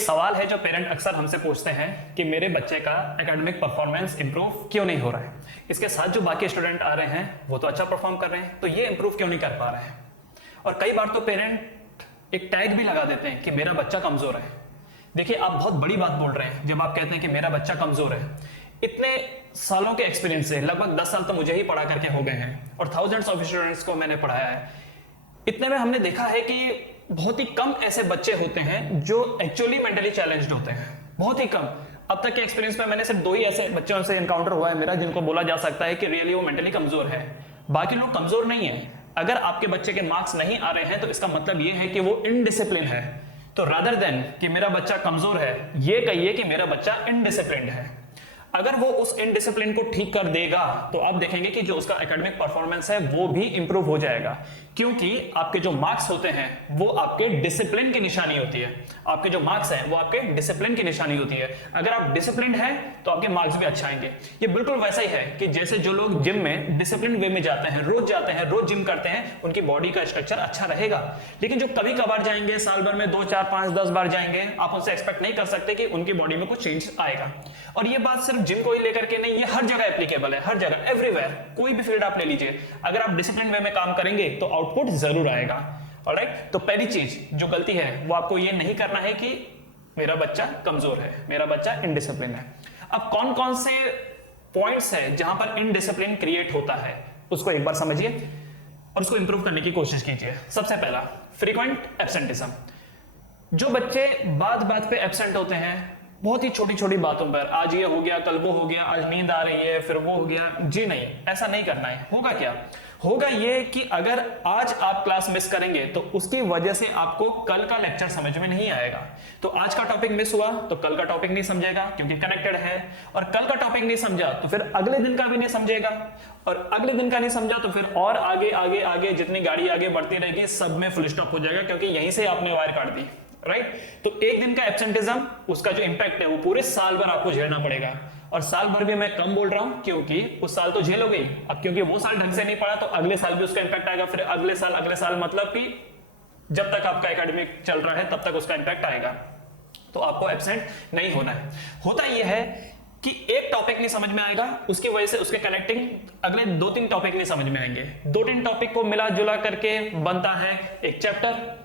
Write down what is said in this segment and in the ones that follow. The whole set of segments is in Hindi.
एक सवाल है जो पेरेंट अक्सर हमसे पूछते हैं कि मेरे बच्चे का एकेडमिक परफॉर्मेंस इंप्रूव क्यों नहीं हो रहा है, इसके साथ जो बाकी स्टूडेंट आ रहे हैं वो तो अच्छा परफॉर्म कर रहे हैं, तो ये इंप्रूव क्यों नहीं कर पा रहे हैं। और कई बार तो पेरेंट एक टैग भी लगा देते हैं कि मेरा बच्चा कमजोर है। देखिए, आप बहुत बड़ी बात बोल रहे हैं जब आप कहते हैं कि मेरा बच्चा कमजोर है। इतने सालों के एक्सपीरियंस से, लगभग 10 साल तो मुझे ही पढ़ा करके हो गए हैं और थाउजेंड्स ऑफ स्टूडेंट्स को मैंने पढ़ाया है। इतने में हमने देखा है कि बहुत ही कम ऐसे बच्चे होते हैं जो एक्चुअली मेंटली चैलेंज्ड होते हैं, बहुत ही कम। अब तक के एक्सपीरियंस में मैंने सिर्फ 2 ही ऐसे बच्चों से एनकाउंटर हुआ है मेरा जिनको बोला जा सकता है कि रियली वो मेंटली कमजोर है। बाकी लोग कमजोर नहीं है। अगर आपके बच्चे के मार्क्स नहीं आ रहे हैं तो इसका मतलब ये है कि वो इनडिसिप्लिन है। तो रादर देन कि मेरा बच्चा कमजोर है, ये कहिए कि मेरा बच्चा इनडिसिप्लिन्ड है। अगर वो उस इनडिसिप्लिन को ठीक कर देगा तो आप देखेंगे कि जो उसका एकेडमिक परफॉर्मेंस है वो भी इंप्रूव हो जाएगा, क्योंकि आपके जो मार्क्स होते हैं वो आपके डिसिप्लिन की निशानी होती है। आपके जो मार्क्स हैं वो आपके डिसिप्लिन की निशानी होती है। अगर आप डिसिप्लिन हैं तो आपके मार्क्स भी अच्छा आएंगे। ये बिल्कुल वैसा ही है कि जैसे जो लोग जिम में डिसिप्लिन वे में जाते हैं, रोज जिम करते हैं, उनकी बॉडी का स्ट्रक्चर अच्छा रहेगा। लेकिन जो कभी कभार जाएंगे, साल भर में 2, 4, 5, 10 बार जाएंगे, आप उनसे एक्सपेक्ट नहीं कर सकते कि उनकी बॉडी में कुछ चेंज आएगा। और ये बात सिर्फ जिम को ही लेकर के नहीं, ये हर जगह एप्लीकेबल है, हर जगह, एवरीवेयर। कोई भी फील्ड आप ले लीजिए, अगर आप डिसिप्लिन वे में काम करेंगे तो आउटपुट जरूर आएगा। ऑलराइट, तो पहली चीज जो गलती है वो आपको ये नहीं करना है कि मेरा बच्चा कमजोर है, मेरा बच्चा इनडिसिप्लिन है। अब कौन कौन से पॉइंट्स है जहां पर इनडिसिप्लिन क्रिएट होता है उसको एक बार समझिए और उसको इंप्रूव करने की कोशिश कीजिए। सबसे पहला, फ्रीक्वेंट एब्सेंटिज्म। जो बच्चे बात बात पे एब्सेंट होते हैं, बहुत ही छोटी छोटी बातों पर, आज ये हो गया, कल वो हो गया, आज नींद आ रही है, फिर वो हो गया। जी नहीं, ऐसा नहीं करना है। होगा क्या? होगा ये कि अगर आज आप क्लास मिस करेंगे तो उसकी वजह से आपको कल का लेक्चर समझ में नहीं आएगा। तो आज का टॉपिक मिस हुआ तो कल का टॉपिक नहीं समझेगा क्योंकि कनेक्टेड है, और कल का टॉपिक नहीं समझा तो फिर अगले दिन का भी नहीं समझेगा, और अगले दिन का नहीं समझा तो फिर और आगे आगे आगे जितनी गाड़ी आगे बढ़ती रहेगी सब में फुल स्टॉप हो जाएगा, क्योंकि यहीं से आपने वायर काट दी। राइट, तो एक दिन का एब्सेंटिज्म, उसका जो इंपैक्ट है वो पूरे साल भर आपको झेलना पड़ेगा। और साल भर भी मैं कम बोल रहा हूं क्योंकि उस साल तो झेलोगे, अब क्योंकि वो साल ढंग से नहीं पढ़ा तो अगले साल भी उसका इंपैक्ट आएगा, फिर अगले साल मतलब कि जब तक आपका एकेडमिक चल रहा है तब तक उसका इंपैक्ट आएगा। तो आपको एब्सेंट नहीं होना है। होता यह है कि एक टॉपिक नहीं समझ में आएगा, उसकी वजह से उसके कनेक्टिंग अगले 2-3 टॉपिक नहीं समझ में आएंगे। 2-3 टॉपिक को मिला जुला करके बनता है एक चैप्टर।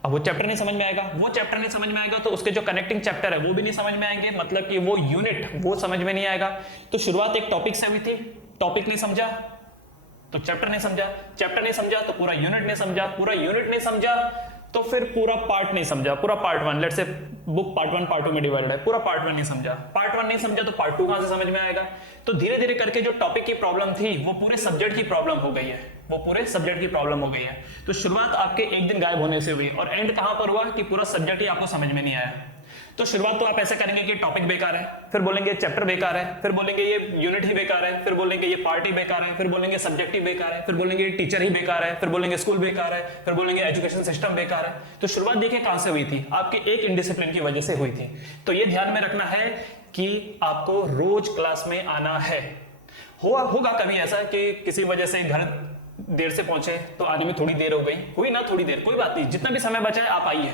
अब वो चैप्टर नहीं समझ में आएगा, वो चैप्टर नहीं समझ में आएगा तो उसके जो कनेक्टिंग चैप्टर है वो भी नहीं समझ में आएंगे, मतलब कि वो यूनिट वो समझ में नहीं आएगा। तो शुरुआत एक टॉपिक से हुई थी, टॉपिक नहीं समझा तो चैप्टर नहीं समझा, चैप्टर नहीं समझा तो पूरा यूनिट नहीं समझा, पूरा यूनिट नहीं समझा तो फिर पूरा पार्ट नहीं समझा, पूरा part 1, let's say book part 1 part 2 में डिवाइडेड है, पूरा पार्ट 1 नहीं समझा, पार्ट 1 नहीं समझा तो पार्ट 2 कहां से समझ में आएगा। तो धीरे धीरे करके जो टॉपिक की प्रॉब्लम थी वो पूरे सब्जेक्ट की प्रॉब्लम हो गई है, वो पूरे सब्जेक्ट की प्रॉब्लम हो गई है। तो शुरुआत आपके एक दिन गायब होने से हुई और एंड कहां पर हुआ कि पूरा सब्जेक्ट ही आपको समझ में नहीं आया। तो शुरुआत तो आप ऐसे करेंगे कि टॉपिक बेकार है, फिर बोलेंगे चैप्टर बेकार है, फिर बोलेंगे ये यूनिट ही बेकार है, फिर बोलेंगे ये पार्ट ही बेकार है, फिर बोलेंगे सब्जेक्ट ही बेकार है, फिर बोलेंगे टीचर ही बेकार है, फिर बोलेंगे स्कूल बेकार है, फिर बोलेंगे एजुकेशन सिस्टम बेकार है। तो शुरुआत देखिए कहां से हुई थी, आपके एक इनडिसिप्लिन की वजह से हुई थी। तो ये ध्यान में रखना है कि आपको रोज क्लास में आना है। होगा कभी ऐसा कि किसी वजह से घर देर से पहुंचे तो आने में थोड़ी देर हो गई, हुई ना थोड़ी देर, कोई बात नहीं, जितना भी समय बचा है आप आइए,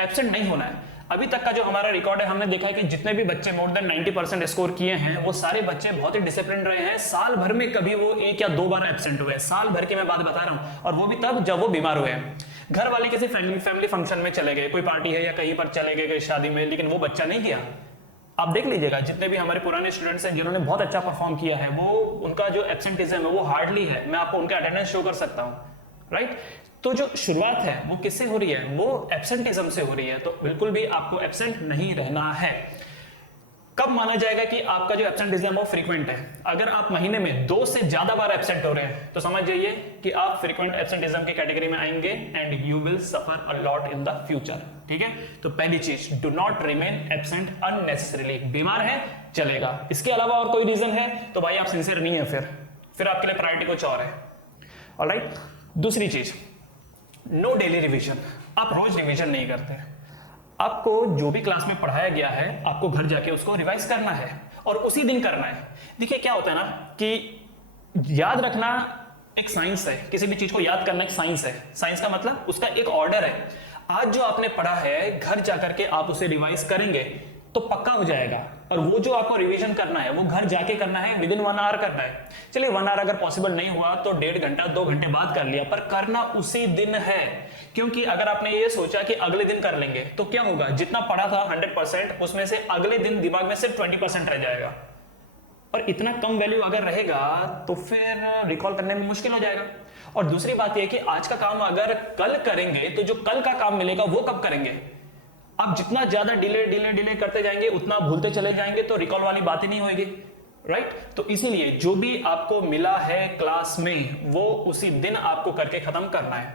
एब्सेंट नहीं होना है। अभी तक का जो हमारा रिकॉर्ड है, हमने देखा है कि जितने भी बच्चे मोर देन 90% स्कोर किए हैं वो सारे बच्चे बहुत ही डिसिप्लिन रहे हैं। साल भर में कभी वो 1 या 2 बार एब्सेंट हुए, साल भर की मैं बात बता रहा हूं, और वो भी तब जब वो बीमार हुए हैं। घर वाले किसी फैमिली फंक्शन में चले गए, कोई पार्टी है या कहीं पर चले गए, कोई शादी में, लेकिन वो बच्चा नहीं किया। आप देख लीजिएगा जितने भी हमारे पुराने स्टूडेंट्स हैं जिन्होंने बहुत अच्छा परफॉर्म किया है, वो उनका जो एब्सेंटिज्म है वो हार्डली है, मैं आपको उनका अटेंडेंस शो कर सकता हूं। राइट, तो जो शुरुआत है वो किससे हो रही है, वो एब्सेंटिज्म से हो रही है। तो बिल्कुल भी आपको एब्सेंट नहीं रहना है। कब माना जाएगा कि आपका जो एब्सेंटिज्म वो फ्रीक्वेंट है? अगर आप महीने में 2 से ज्यादा बार एब्सेंट हो रहे हैं तो समझ जाइए कि आप फ्रीक्वेंट एब्सेंटिज्म की कैटेगरी में आएंगे and you will suffer a lot in the future. ठीक है, तो पहली चीज, do not remain absent unnecessarily. बीमार है चलेगा, इसके अलावा और कोई रीजन है तो भाई आप सिंसियर नहीं है, फिर आपके लिए प्रायोरिटी कुछ और है। ऑलराइट, दूसरी चीज, नो डेली रिवीजन। आप रोज रिवीजन नहीं करते। आपको जो भी क्लास में पढ़ाया गया है आपको घर जाके उसको रिवाइज करना है और उसी दिन करना है। देखिए क्या होता है ना कि याद रखना एक साइंस है, किसी भी चीज को याद करना एक साइंस है। साइंस का मतलब उसका एक ऑर्डर है। आज जो आपने पढ़ा है घर जाकर के आप उसे रिवाइज करेंगे तो पक्का हो जाएगा। और वो जो आपको रिवीजन करना है वो घर जाके करना है, विद इन 1 आवर करना है। चलिए 1 आवर अगर पॉसिबल नहीं हुआ तो 1.5 घंटा 2 घंटे बाद कर लिया, पर करना उसी दिन है। क्योंकि अगर आपने ये सोचा कि अगले दिन कर लेंगे तो क्या होगा, जितना पढ़ा था 100% उसमें से अगले दिन दिमाग में सिर्फ 20% रह जाएगा, और इतना कम वैल्यू अगर रहेगा तो फिर रिकॉल करने में मुश्किल हो जाएगा। और दूसरी बात यह कि आज का काम अगर कल करेंगे तो जो कल का काम मिलेगा वो कब करेंगे। आप जितना ज्यादा डिले करते जाएंगे उतना भूलते चले जाएंगे, तो रिकॉल वाली बात ही नहीं होगी, राइट। तो इसीलिए जो भी आपको मिला है क्लास में वो उसी दिन आपको करके खत्म करना है।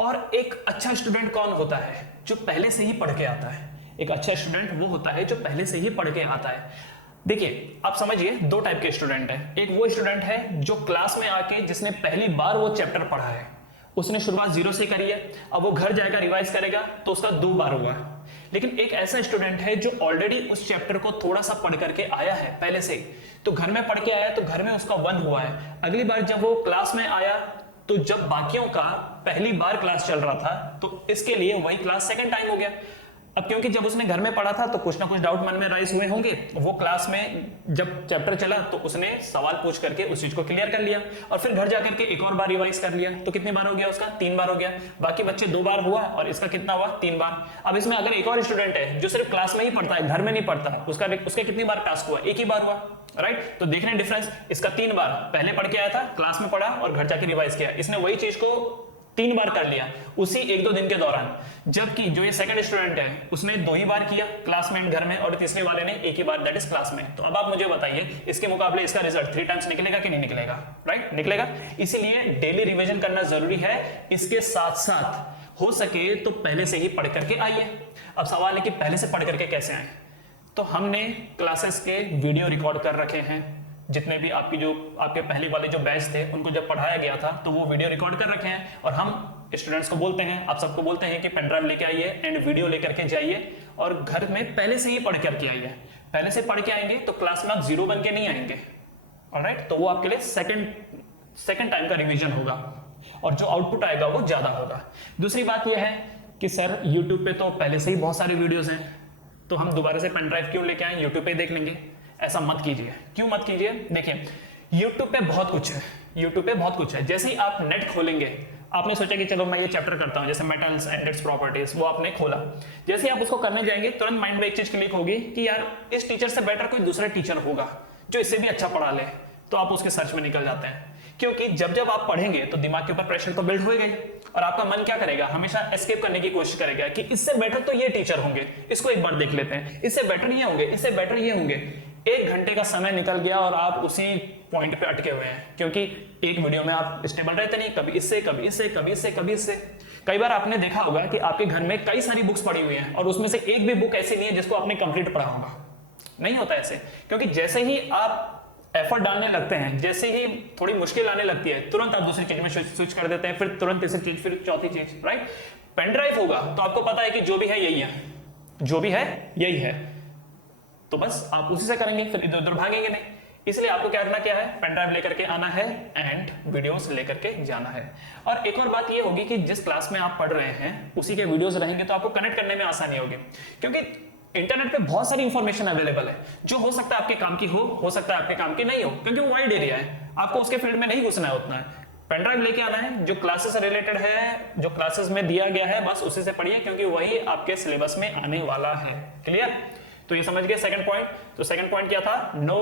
और एक अच्छा स्टूडेंट कौन होता है, जो पहले से ही पढ़ के आता है। एक अच्छा स्टूडेंट वो होता है जो पहले से ही पढ़ के आता है। देखिए आप समझिए 2 टाइप के स्टूडेंट हैं। एक वो स्टूडेंट है जो क्लास में आके जिसने पहली बार वो चैप्टर पढ़ा है, उसने शुरुआत 0 से करी है, अब वो घर जाएगा रिवाइज करेगा तो उसका 2 बार हुआ है। लेकिन एक ऐसा स्टूडेंट है जो ऑलरेडी उस चैप्टर को थोड़ा सा पढ़ करके आया है पहले से, तो घर में पढ़ के आया तो घर में उसका 1 हुआ है। अगली बार जब वो क्लास में आया तो जब बाकियों का पहली बार क्लास चल रहा था तो इसके लिए वही क्लास सेकंड टाइम हो गया। अब क्योंकि जब उसने घर में पढ़ा था तो कुछ ना कुछ डाउट मन में राइज हुए होंगे, वो क्लास में जब चैप्टर चला तो उसने सवाल पूछ करके उस चीज को क्लियर कर लिया, और फिर घर जाकर के एक और बार रिवाइज कर लिया। तो कितनी बार हो गया उसका, 3 बार हो गया। बाकी बच्चे 2 बार हुआ और इसका कितना हुआ, 3 बार। अब इसमें अगर एक और स्टूडेंट है जो सिर्फ क्लास में ही पढ़ता है, घर में नहीं पढ़ता, उसका कितनी बार टास्क हुआ, 1 ही बार हुआ, राइट। तो देख रहे हैं डिफरेंस, इसका 3 बार पहले पढ़ के आया था, क्लास में पढ़ा और घर जाके रिवाइज किया। इसने वही चीज को 3 बार कर लिया उसी 1-2 दिन के दौरान, जबकि जो ये सेकंड स्टूडेंट है उसने 2 ही बार किया क्लास में घर में, और तीसरे वाले ने 1 ही बार, दैट इज क्लास में। तो अब आप मुझे बताइए इसके मुकाबले इसका रिजल्ट 3 टाइम्स निकलेगा कि नहीं निकलेगा, राइट, निकलेगा। इसीलिए डेली रिवीजन करना जरूरी है। इसके साथ साथ हो सके तो पहले से ही पढ़ करके आइए। अब सवाल है कि पहले से पढ़ करके कैसे आए, तो हमने क्लासेस के वीडियो रिकॉर्ड कर रखे हैं। जितने भी आपके पहले वाले जो बैच थे उनको जब पढ़ाया गया था तो वो वीडियो रिकॉर्ड कर रखे हैं, और हम स्टूडेंट्स को बोलते हैं, आप सबको बोलते हैं कि पेन ड्राइव लेके आइए एंड वीडियो लेकर के जाइए और घर में पहले से ही पढ़ करके आइए। पहले से पढ़ के आएंगे तो क्लास में आप 0 बन के नहीं आएंगे, ऑलराइट। तो वो आपके लिए सेकंड टाइम का रिवीजन होगा और जो आउटपुट आएगा वो ज्यादा होगा। दूसरी बात यह है कि सर यूट्यूब पे तो पहले से ही बहुत सारे वीडियोज हैं, तो हम दोबारा से पेन ड्राइव क्यों लेके आए, यूट्यूब पे देख लेंगे। ऐसा मत कीजिए। क्यों मत कीजिए, देखिए यूट्यूब पे बहुत कुछ है, यूट्यूब पे बहुत कुछ है। जैसे ही आप नेट खोलेंगे, आपने सोचा कि चलो मैं ये चैप्टर करता हूं, जैसे मेटल्स एंड इट्स प्रॉपर्टीज, वो आपने खोला। जैसे ही आप उसको करने जाएंगे तुरंत माइंड में एक चीज क्लिक होगी कि यार इस टीचर से बेटर कोई दूसरा टीचर होगा जो इससे भी अच्छा पढ़ा ले, तो आप उसके सर्च में निकल जाते हैं। क्योंकि जब आप पढ़ेंगे तो दिमाग के ऊपर प्रेशर तो बिल्ड होएगा और आपका मन क्या करेगा, हमेशा एस्केप करने की कोशिश करेगा कि इससे बेटर तो ये टीचर होंगे, इसको एक बार देख लेते हैं, इससे बेटर ये होंगे, इससे बेटर ये होंगे। 1 घंटे का समय निकल गया और आप उसी पॉइंट पे अटके हुए हैं, क्योंकि एक वीडियो में आप स्टेबल रहते नहीं, कभी इससे कभी इससे कभी इससे कभी इससे। कई बार आपने देखा होगा कि आपके घर में कई सारी बुक्स पड़ी हुई हैं और उसमें से एक भी बुक ऐसी नहीं है जिसको आपने कंप्लीट पढ़ा होगा। नहीं होता ऐसे, क्योंकि जैसे ही आप एफर्ट डालने लगते हैं, जैसे ही थोड़ी मुश्किल आने लगती है, तुरंत आप दूसरी चीज में स्विच कर देते हैं, फिर तुरंत तीसरी चीज, फिर चौथी चीज, राइट। पेन ड्राइव होगा तो आपको पता है कि जो भी है यही है, जो भी है यही है, तो बस आप उसी से करेंगे, फिर इधर उधर भागेंगे नहीं। इसलिए आपको क्या करना क्या है, पेन ड्राइव लेकर के आना है एंड वीडियोस लेकर के जाना है। और एक और बात ये होगी कि जिस क्लास में आप पढ़ रहे हैं उसी के वीडियोस रहेंगे तो आपको कनेक्ट करने में आसानी होगी, क्योंकि इंटरनेट पे बहुत सारी इंफॉर्मेशन अवेलेबल है जो हो सकता है आपके काम की हो सकता है आपके काम की नहीं हो, क्योंकि वो वाइड एरिया है, आपको उसके फील्ड में नहीं घुसना है उतना है। पेन ड्राइव लेके आना है, जो क्लासेस से रिलेटेड है, जो क्लासेस में दिया गया है, बस उसी से पढ़िए, क्योंकि वही आपके सिलेबस में आने वाला है। क्लियर? तो ये समझ गए सेकंड पॉइंट। तो सेकंड पॉइंट क्या था, नो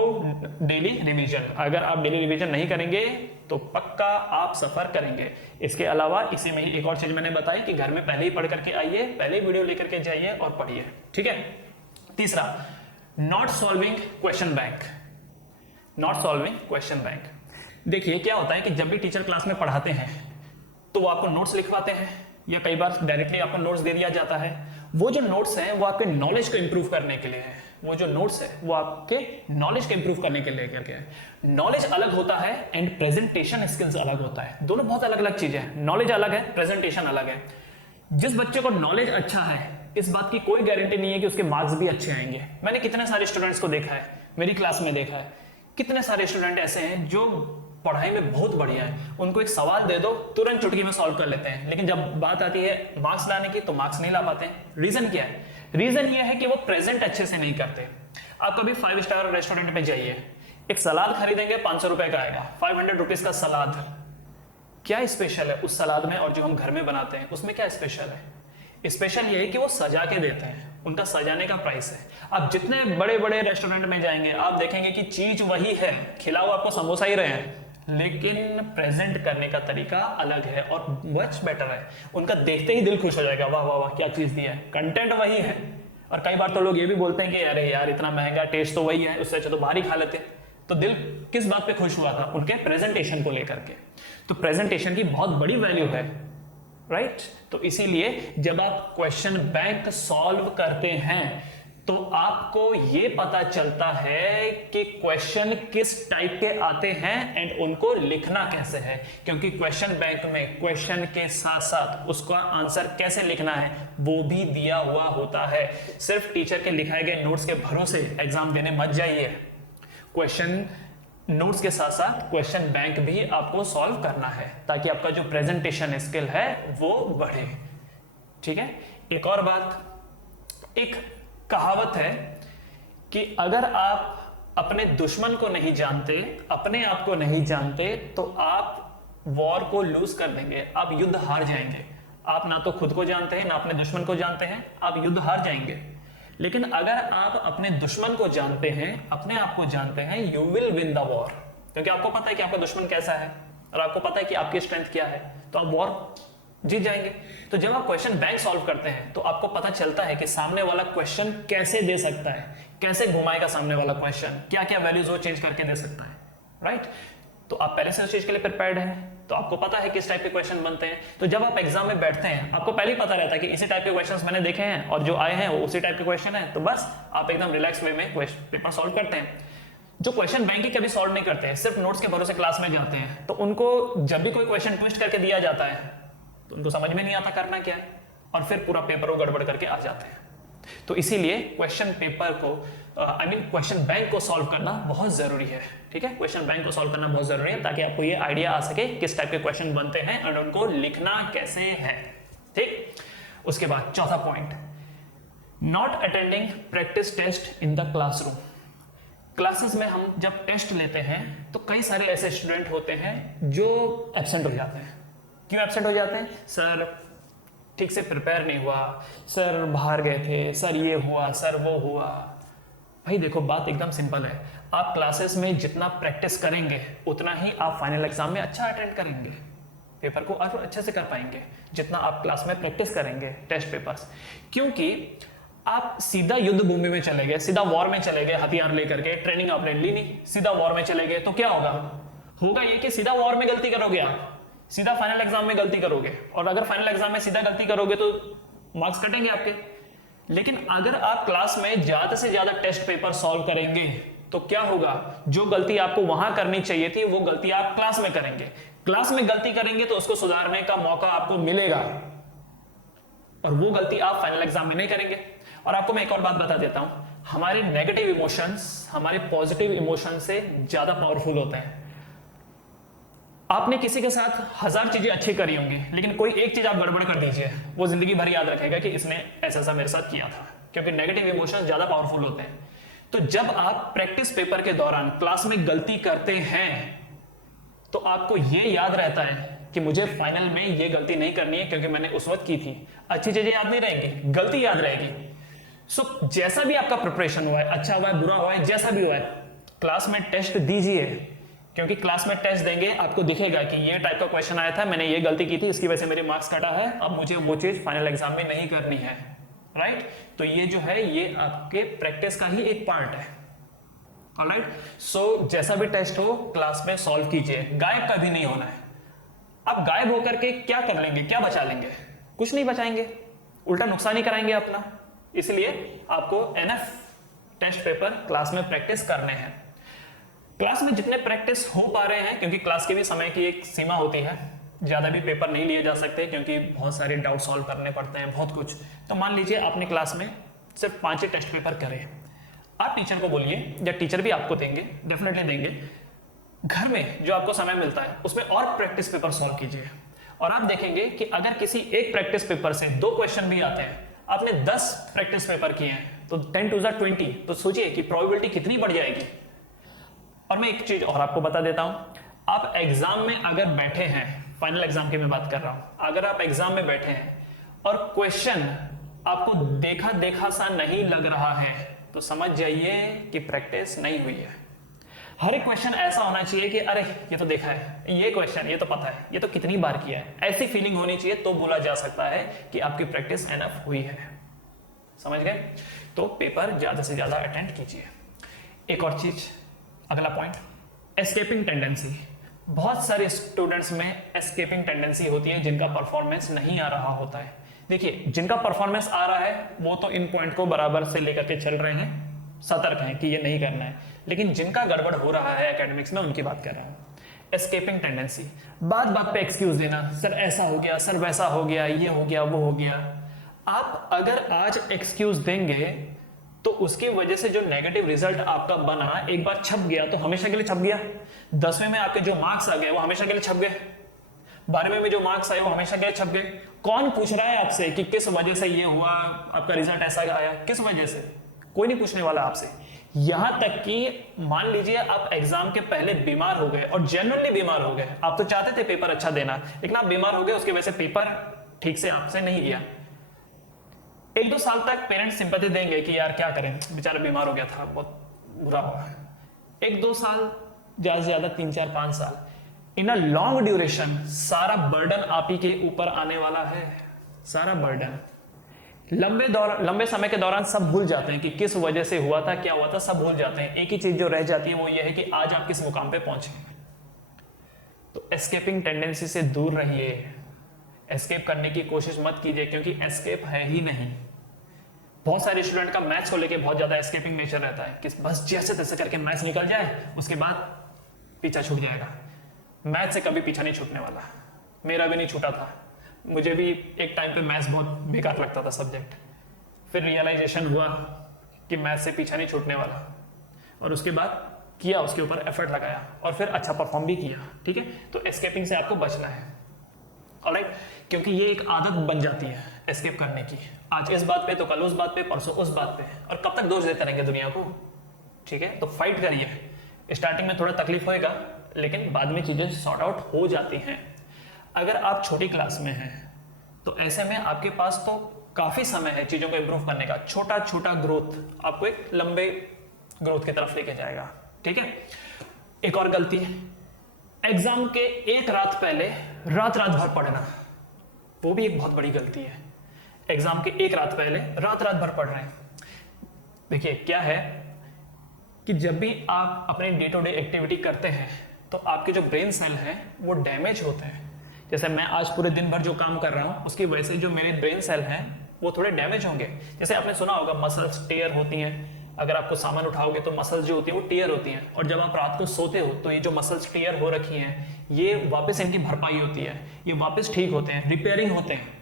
डेली रिवीजन। अगर आप डेली रिवीजन नहीं करेंगे तो पक्का आप सफर करेंगे। इसके अलावा इसी में ही एक और चीज मैंने बताई कि घर में पहले ही पढ़ करके आइए, पहले ही वीडियो लेकर के जाइए और पढ़िए, ठीक है। तीसरा, not solving question bank. Not solving question bank, देखिए क्या होता है कि जब भी टीचर क्लास में पढ़ाते हैं तो वो आपको नोट्स लिखवाते हैं या कई बार डायरेक्टली आपको नोट्स दे दिया जाता है। वो जो नोट्स हैं वो आपके नॉलेज को इंप्रूव करने के लिए है। वो जो नोट्स है वो आपके नॉलेज को इंप्रूव करने के लिए क्या है। नॉलेज अलग होता है एंड प्रेजेंटेशन स्किल्स अलग होता है, दोनों बहुत अलग अलग चीजें हैं। नॉलेज अलग है, प्रेजेंटेशन अलग है। जिस बच्चे को नॉलेज अच्छा है, इस बात की कोई गारंटी नहीं है कि उसके मार्क्स भी अच्छे आएंगे। मैंने कितने सारे स्टूडेंट्स को देखा है, मेरी क्लास में देखा है, कितने सारे स्टूडेंट ऐसे हैं जो पढ़ाई में बहुत बढ़िया है, उनको एक सवाल दे दो तुरंत चुटकी में सॉल्व कर लेते हैं, लेकिन जब बात आती है मार्क्स लाने की तो मार्क्स नहीं ला पाते हैं। रीजन क्या है? रीजन ये है कि वो प्रेजेंट अच्छे से नहीं करते। आप कभी 5 स्टार रेस्टोरेंट में जाइए, एक सलाद खरीदेंगे 500 रुपए का आएगा, 500 रुपीज का सलाद। क्या स्पेशल है उस सलाद में और जो हम घर में बनाते हैं उसमें क्या स्पेशल है? स्पेशल ये है कि वो सजा के देते हैं, उनका सजाने का प्राइस है। आप जितने बड़े बड़े रेस्टोरेंट में जाएंगे आप देखेंगे कि चीज वही है, खिलाओ आपको समोसा ही रहे हैं, लेकिन प्रेजेंट करने का तरीका अलग है और मच बेटर है। उनका देखते ही दिल खुश हो जाएगा, वाह वाह वाह क्या चीज दिया है, कंटेंट वही है। और कई बार तो लोग ये भी बोलते हैं कि अरे यार इतना महंगा, टेस्ट तो वही है, उससे अच्छा तो बाहर ही खा लेते। तो दिल किस बात पे खुश हुआ था? उनके प्रेजेंटेशन को लेकर के। तो प्रेजेंटेशन की बहुत बड़ी वैल्यू है, राइट? तो इसीलिए जब आप क्वेश्चन बैंक सॉल्व करते हैं तो आपको ये पता चलता है कि क्वेश्चन किस टाइप के आते हैं एंड उनको लिखना कैसे है, क्योंकि क्वेश्चन बैंक में क्वेश्चन के साथ साथ उसका आंसर कैसे लिखना है वो भी दिया हुआ होता है। सिर्फ टीचर के लिखाए गए नोट्स के भरोसे एग्जाम देने मत जाइए, क्वेश्चन नोट्स के साथ साथ क्वेश्चन बैंक भी आपको सॉल्व करना है ताकि आपका जो प्रेजेंटेशन स्किल है वो बढ़े। ठीक है, एक और बात, एक कहावत है कि अगर आप अपने दुश्मन को नहीं जानते, अपने आप को नहीं जानते, तो आप वॉर को लूज कर देंगे, आप युद्ध हार जाएंगे। आप ना तो खुद को जानते हैं ना अपने दुश्मन को जानते हैं, आप युद्ध हार जाएंगे। लेकिन अगर आप अपने दुश्मन को जानते हैं, अपने आप को जानते हैं, you will win the war, क्योंकि आपको पता है कि आपका दुश्मन कैसा है और आपको पता है कि आपकी स्ट्रेंथ क्या है, तो आप वॉर जीत जाएंगे। तो जब आप क्वेश्चन बैंक सॉल्व करते हैं तो आपको पता चलता है कि सामने वाला क्वेश्चन कैसे दे सकता है, कैसे घुमाएगा सामने वाला क्वेश्चन, क्या क्या वैल्यूज वो चेंज करके दे सकता है, राइट? तो आप पहले से उस चीज के लिए प्रिपेयर्ड हैं, तो आपको पता है किस टाइप के क्वेश्चन बनते हैं। तो जब आप एग्जाम में बैठते हैं आपको पहले ही पता रहता है कि इसी टाइप के क्वेश्चंस मैंने देखे हैं और जो आए हैं वो उसी टाइप के क्वेश्चन है, तो बस आप एकदम रिलैक्स वे में पेपर सॉल्व करते हैं। जो क्वेश्चन बैंक ही कभी सॉल्व नहीं करते हैं, सिर्फ नोट्स के भरोसे क्लास में जाते हैं, तो उनको जब भी कोई क्वेश्चन ट्विस्ट करके दिया जाता है तो उनको समझ में नहीं आता करना क्या है और फिर पूरा पेपर वो गड़बड़ करके आ जाते हैं। तो इसीलिए क्वेश्चन पेपर को क्वेश्चन बैंक को सॉल्व करना बहुत जरूरी है। ठीक है, क्वेश्चन बैंक को सॉल्व करना बहुत जरूरी है ताकि आपको ये आइडिया आ सके किस टाइप के क्वेश्चन बनते हैं और उनको लिखना कैसे है। ठीक, उसके बाद चौथा point, not attending practice test in the classroom. Classes में हम जब टेस्ट लेते हैं तो कई सारे ऐसे स्टूडेंट होते हैं जो एब्सेंट हो जाते हैं। क्यों एब्सेंट हो जाते हैं? सर ठीक से प्रिपेयर नहीं हुआ, सर बाहर गए थे, सर ये हुआ, सर वो हुआ। भाई देखो, बात एकदम सिंपल है, आप क्लासेस में जितना प्रैक्टिस करेंगे उतना ही आप फाइनल एग्जाम में अच्छा अटेंड करेंगे, पेपर को और अच्छे से कर पाएंगे जितना आप क्लास में प्रैक्टिस करेंगे टेस्ट पेपर्स। क्योंकि आप सीधा युद्ध भूमि में चले गए, सीधा वॉर में चले गए, हथियार लेकर के, ट्रेनिंग आपने ली नहीं, सीधा वॉर में चले गए, तो क्या होगा ये कि सीधा वॉर में गलती करोगे, आप सीधा फाइनल एग्जाम में गलती करोगे, और अगर फाइनल एग्जाम में सीधा गलती करोगे तो मार्क्स कटेंगे आपके। लेकिन अगर आप क्लास में ज्यादा से ज्यादा टेस्ट पेपर सॉल्व करेंगे तो क्या होगा, जो गलती आपको वहां करनी चाहिए थी वो गलती आप क्लास में करेंगे। क्लास में गलती करेंगे तो उसको सुधारने का मौका आपको मिलेगा और वो गलती आप फाइनल एग्जाम में नहीं करेंगे। और आपको मैं एक और बात बता देता हूं, हमारे नेगेटिव इमोशंस हमारे पॉजिटिव इमोशन से ज्यादा पावरफुल होते हैं। आपने किसी के साथ 1000 चीजें अच्छी करी होंगी, लेकिन कोई एक चीज आप गड़बड़ कर दीजिए, वो जिंदगी भर याद रखेगा कि इसने ऐसा ऐसा मेरे साथ किया था, क्योंकि नेगेटिव इमोशंस ज्यादा पावरफुल होते हैं। तो जब आप प्रैक्टिस पेपर के दौरान क्लास में गलती करते हैं तो आपको ये याद रहता है कि मुझे फाइनल में ये गलती नहीं करनी है क्योंकि मैंने उस वक्त की थी। अच्छी चीजें याद नहीं रहेंगी, गलती याद रहेगी। सो जैसा भी आपका प्रिपरेशन हुआ है, अच्छा हुआ है, बुरा हुआ है, जैसा भी हुआ है, क्लास में टेस्ट दीजिए, क्योंकि क्लास में टेस्ट देंगे आपको दिखेगा कि ये टाइप का क्वेश्चन आया था, मैंने ये गलती की थी, इसकी वजह से मेरे मार्क्स कटा है, अब मुझे वो चीज फाइनल एग्जाम में नहीं करनी है, राइट? तो ये जो है ये आपके प्रैक्टिस का ही एक पार्ट है। ऑलराइट, सो जैसा भी टेस्ट हो क्लास में सॉल्व कीजिए, गायब कभी नहीं होना है। अब गायब होकर के क्या कर लेंगे, क्या बचा लेंगे? कुछ नहीं बचाएंगे, उल्टा नुकसान ही कराएंगे अपना। इसलिए आपको एनएफ टेस्ट पेपर क्लास में प्रैक्टिस करने हैं। क्लास में जितने प्रैक्टिस हो पा रहे हैं, क्योंकि क्लास के भी समय की एक सीमा होती है, ज्यादा भी पेपर नहीं लिए जा सकते क्योंकि बहुत सारे डाउट सॉल्व करने पड़ते हैं, बहुत कुछ। तो मान लीजिए आपने क्लास में सिर्फ 5 ही टेस्ट पेपर करे, आप टीचर को बोलिए, या टीचर भी आपको देंगे, डेफिनेटली देंगे, घर में जो आपको समय मिलता है उसमें और प्रैक्टिस पेपर सॉल्व कीजिए, और आप देखेंगे कि अगर किसी एक प्रैक्टिस पेपर से 2 क्वेश्चन भी आते हैं, आपने 10 प्रैक्टिस पेपर किए हैं तो 10 टू 20, तो सोचिए कि प्रोबेबिलिटी कितनी बढ़ जाएगी। और मैं एक चीज और आपको बता देता हूं, आप एग्जाम में अगर बैठे हैं, फाइनल एग्जाम की मैं बात कर रहा हूं, अगर आप एग्जाम में बैठे हैं और क्वेश्चन आपको देखा देखा सा नहीं लग रहा है तो समझ जाइए कि प्रैक्टिस नहीं हुई है। हर एक क्वेश्चन ऐसा होना चाहिए कि अरे ये तो देखा है, ये क्वेश्चन ये तो पता है, ये तो कितनी बार किया है, ऐसी फीलिंग होनी चाहिए, तो बोला जा सकता है कि आपकी प्रैक्टिस एनफ हुई है। समझ गए? तो पेपर ज्यादा से ज्यादा अटेंड कीजिए। एक और चीज, अगला पॉइंट, एस्केपिंग टेंडेंसी। बहुत सारे स्टूडेंट्स में एस्केपिंग टेंडेंसी होती है जिनका परफॉर्मेंस नहीं आ रहा होता है। देखिए, जिनका परफॉर्मेंस आ रहा है वो तो इन पॉइंट को बराबर से लेकर के चल रहे हैं, सतर्क हैं कि ये नहीं करना है, लेकिन जिनका गड़बड़ हो रहा है एकेडमिक्स में उनकी बात कर रहा हूं। एस्केपिंग टेंडेंसी, बात बात पे एक्सक्यूज देना, सर ऐसा हो गया, सर वैसा हो गया, ये हो गया, वो हो गया। आप अगर आज एक्सक्यूज देंगे तो उसकी वजह से जो नेगेटिव रिजल्ट आपका बना, एक बार छप गया तो हमेशा के लिए छप गया। 10वीं में आपके जो मार्क्स आ गए वो हमेशा के लिए छप गए, 12वीं में जो मार्क्स आए वो हमेशा के लिए छप गए। कौन पूछ रहा है आपसे कि किस वजह से ये हुआ, आपका रिजल्ट ऐसा आया, किस वजह से? कोई नहीं पूछने वाला आपसे। यहां तक कि मान लीजिए आप एग्जाम के पहले बीमार हो गए, और जनरली बीमार हो गए, आप तो चाहते थे पेपर अच्छा देना, लेकिन आप बीमार हो गए, उसकी वजह से पेपर ठीक से आपसे नहीं गया। 1-2 साल तक पेरेंट्स सिंपैथी देंगे कि यार क्या करें, बेचारा बीमार हो गया था, बहुत बुरा हुआ। 1-2 साल, ज्यादा से ज्यादा 3-4-5 साल, इन अ लॉन्ग ड्यूरेशन सारा बर्डन आप ही के ऊपर आने वाला है। सारा बर्डन लंबे समय के दौरान सब भूल जाते हैं कि किस वजह से हुआ था, क्या हुआ था, सब भूल जाते हैं। एक ही चीज जो रह जाती है वो ये है कि आज आप किस मुकाम पे पहुंचे। तो एस्केपिंग टेंडेंसी से दूर रहिए, एस्केप करने की कोशिश मत कीजिए, क्योंकि एस्केप है ही नहीं। बहुत सारे स्टूडेंट का मैथ्स को लेके बहुत ज्यादा एस्केपिंग नेचर रहता है कि बस जैसे तैसे करके मैथ्स निकल जाए, उसके बाद पीछा छूट जाएगा। मैथ से कभी पीछा नहीं छूटने वाला, मेरा भी नहीं छूटा था। मुझे भी एक टाइम पे मैथ्स बहुत बेकार लगता था सब्जेक्ट, फिर रियलाइजेशन हुआ कि मैथ से पीछा नहीं छूटने वाला, और उसके बाद किया, उसके ऊपर एफर्ट लगाया और फिर अच्छा परफॉर्म भी किया। ठीक है, तो एस्केपिंग से आपको बचना है, ऑलराइट, क्योंकि ये एक आदत बन जाती है एस्केप करने की। आज इस बात पे तो कल उस बात पे, परसों उस बात पे, और कब तक दोष देते रहेंगे दुनिया को। ठीक है, तो फाइट करिए। स्टार्टिंग में थोड़ा तकलीफ होएगा, लेकिन बाद में चीजें सॉर्ट आउट हो जाती हैं। अगर आप छोटी क्लास में हैं तो ऐसे में आपके पास तो काफी समय है चीजों को इंप्रूव करने का। छोटा छोटा ग्रोथ आपको एक लंबे ग्रोथ की तरफ लेके जाएगा। ठीक है, एक और गलती है, एग्जाम के एक रात पहले रात भर पढ़ना, वो भी एक बहुत बड़ी गलती है। एग्जाम के एक रात पहले रात भर पढ़ रहे हैं। देखिए क्या है कि जब भी आप अपने डे टू डे एक्टिविटी करते हैं तो आपके जो ब्रेन सेल हैं वो डैमेज होते हैं। जैसे मैं आज पूरे दिन भर जो काम कर रहा हूं उसकी वजह से जो मेरे ब्रेन सेल हैं वो थोड़े डैमेज होंगे। जैसे आपने सुना होगा मसल्स टेयर होती हैं, अगर आपको सामान उठाओगे तो मसल्स जो होती है वो टेयर होती हैं, और जब आप रात को सोते हो तो ये जो मसल्स टेयर हो रखी हैं ये वापस इनकी भरपाई होती है, ये वापस ठीक होते हैं, रिपेयरिंग होते हैं।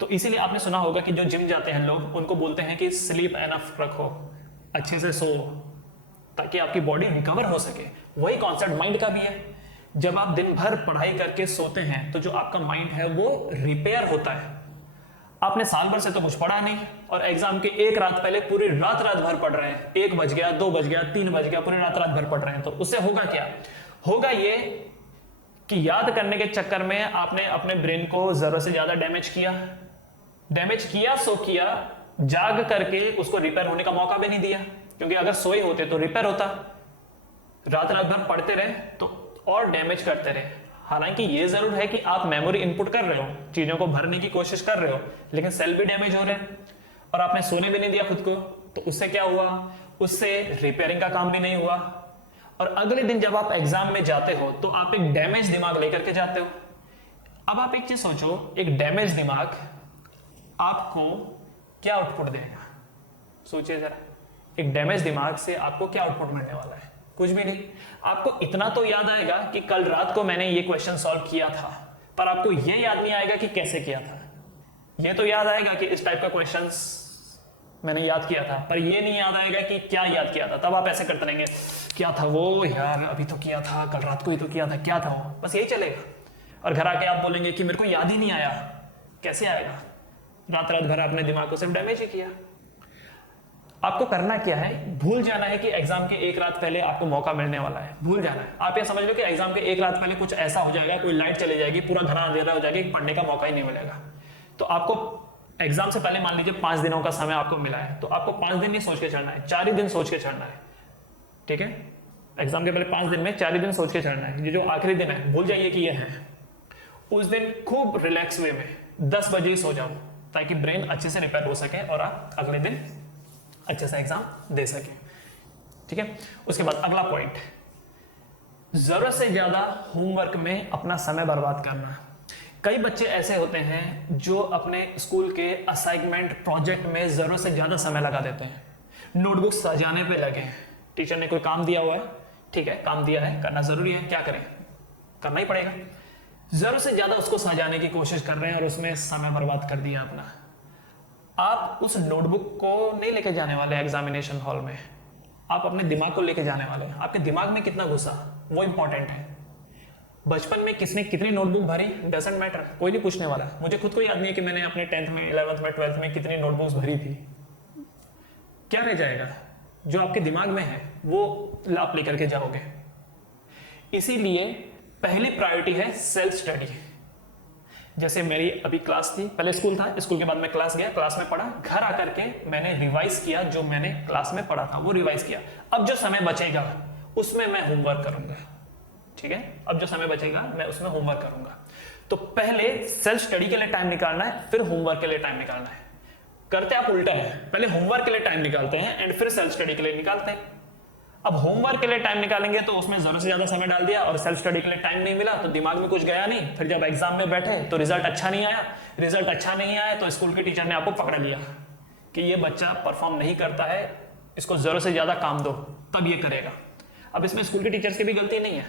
तो इसीलिए आपने सुना होगा कि जो जिम जाते हैं लोग उनको बोलते हैं कि स्लीप एनफ रखो, अच्छे से सो, ताकि आपकी बॉडी रिकवर हो सके। वही कॉन्सेप्ट माइंड का भी है। जब आप दिन भर पढ़ाई करके सोते हैं तो जो आपका माइंड है वो रिपेयर होता है। आपने साल भर से तो कुछ पढ़ा नहीं, और एग्जाम के एक रात पहले पूरी रात भर पढ़ रहे हैं, 1 बज गया, 2 बज गया, 3 बज गया, पूरी रात भर पढ़ रहे हैं, तो उससे होगा क्या? होगा ये कि याद करने के चक्कर में आपने अपने ब्रेन को जरूरत से ज्यादा डैमेज किया सो किया, जाग करके उसको रिपेयर होने का मौका भी नहीं दिया, क्योंकि अगर सोए होते तो रिपेयर होता। रात भर पढ़ते रहे तो और डैमेज करते रहे। हालांकि ये जरूर है कि आप मेमोरी इनपुट कर रहे हो, चीजों को भरने की कोशिश कर रहे हो, लेकिन सेल भी डैमेज हो रहे हैं, और आपने सोने भी नहीं दिया खुद को, तो उससे क्या हुआ? उससे रिपेयरिंग का काम भी नहीं हुआ, और अगले दिन जब आप एग्जाम में जाते हो तो आप एक डैमेज दिमाग लेकर के जाते हो। अब आप एक चीज सोचो, एक डैमेज दिमाग आपको क्या आउटपुट देगा? सोचिए जरा, एक डैमेज दिमाग से आपको क्या आउटपुट मिलने वाला है? कुछ भी नहीं। आपको इतना तो याद आएगा कि कल रात को मैंने ये क्वेश्चन सॉल्व किया था, पर आपको ये याद नहीं आएगा कि कैसे किया था। ये तो याद आएगा कि इस टाइप का क्वेश्चंस मैंने याद किया था, पर ये नहीं याद आएगा कि क्या याद किया था। तब आप ऐसे करते रहेंगे, क्या था वो यार, अभी तो किया था, कल रात को ही तो किया था, क्या था वो, बस यही चलेगा। और घर आके आप बोलेंगे कि मेरे को याद ही नहीं आया। कैसे आएगा? रात रात भर आपने दिमाग को सिर्फ डैमेज ही किया। आपको करना क्या है, भूल जाना है कि एग्जाम के एक रात पहले आपको मौका मिलने वाला है। भूल जाना है। आप ये समझ लो कि एग्जाम के एक रात पहले कुछ ऐसा हो जाएगा, कोई लाइट चली जाएगी, पूरा घर अंधेरा हो जाएगा, पढ़ने का मौका ही नहीं मिलेगा। तो आपको एग्जाम से पहले मान लीजिए 5 दिनों का समय आपको मिला है, तो आपको 5 दिन नहीं सोच के चढ़ना है, 4 ही दिन सोच के चढ़ना है। ठीक है, एग्जाम के पहले 5 दिन में 4 ही दिन सोच के चढ़ना है। ये जो आखिरी दिन है भूल जाइए कि ये है। उस दिन खूब रिलैक्स वे में 10 बजे ही सो जाओ, ताकि ब्रेन अच्छे से रिपेयर हो सके और आप अगले दिन अच्छे से एग्जाम दे सके। ठीक है, उसके बाद अगला पॉइंट, जरूरत से ज्यादा होमवर्क में अपना समय बर्बाद करना। कई बच्चे ऐसे होते हैं जो अपने स्कूल के असाइनमेंट प्रोजेक्ट में जरूरत से ज्यादा समय लगा देते हैं, नोटबुक सजाने पे लगे हैं। टीचर ने कोई काम दिया हुआ है, ठीक है, काम दिया है, करना जरूरी है, क्या करें, करना ही पड़ेगा। जरूरत से ज्यादा उसको सजाने की कोशिश कर रहे हैं और उसमें समय बर्बाद कर दिया अपना। आप उस नोटबुक को नहीं लेके जाने वाले एग्जामिनेशन हॉल में, आप अपने दिमाग को लेके जाने वाले हैं। आपके दिमाग में कितना घुसा वो इंपॉर्टेंट है। बचपन में किसने कितनी नोटबुक भरी डजंट मैटर, कोई नहीं पूछने वाला। मुझे खुद को याद नहीं है कि मैंने अपने 10th में, 11th में, 12th में कितनी नोटबुक्स भरी थी। क्या रह जाएगा? जो आपके दिमाग में है वो आप लेकर के जाओगे। इसीलिए पहली प्रायोरिटी है सेल्फ स्टडी। जैसे मेरी अभी क्लास थी, पहले स्कूल था, स्कूल के बाद मैं क्लास गया, क्लास में पढ़ा, घर आकर के मैंने रिवाइज किया, जो मैंने क्लास में पढ़ा था वो रिवाइज किया। अब जो समय बचेगा उसमें मैं होमवर्क करूंगा। ठीक है, अब जो समय बचेगा मैं उसमें होमवर्क करूंगा। तो पहले सेल्फ स्टडी के लिए टाइम निकालना है, फिर होमवर्क के लिए टाइम निकालना है। करते आप उल्टा है, पहले होमवर्क के लिए टाइम निकालते हैं एंड फिर सेल्फ स्टडी के लिए निकालते हैं। अब होमवर्क के लिए टाइम निकालेंगे तो उसमें जरूरत से ज्यादा समय डाल दिया और सेल्फ स्टडी के लिए टाइम नहीं मिला, तो दिमाग में कुछ गया नहीं। फिर जब एग्जाम में बैठे तो रिजल्ट अच्छा नहीं आया। रिजल्ट अच्छा नहीं आया तो स्कूल के टीचर ने आपको पकड़ लिया कि ये बच्चा परफॉर्म नहीं करता है, इसको जरूरत से ज्यादा काम दो, तब ये करेगा। अब इसमें स्कूल के टीचर्स की भी गलती नहीं है,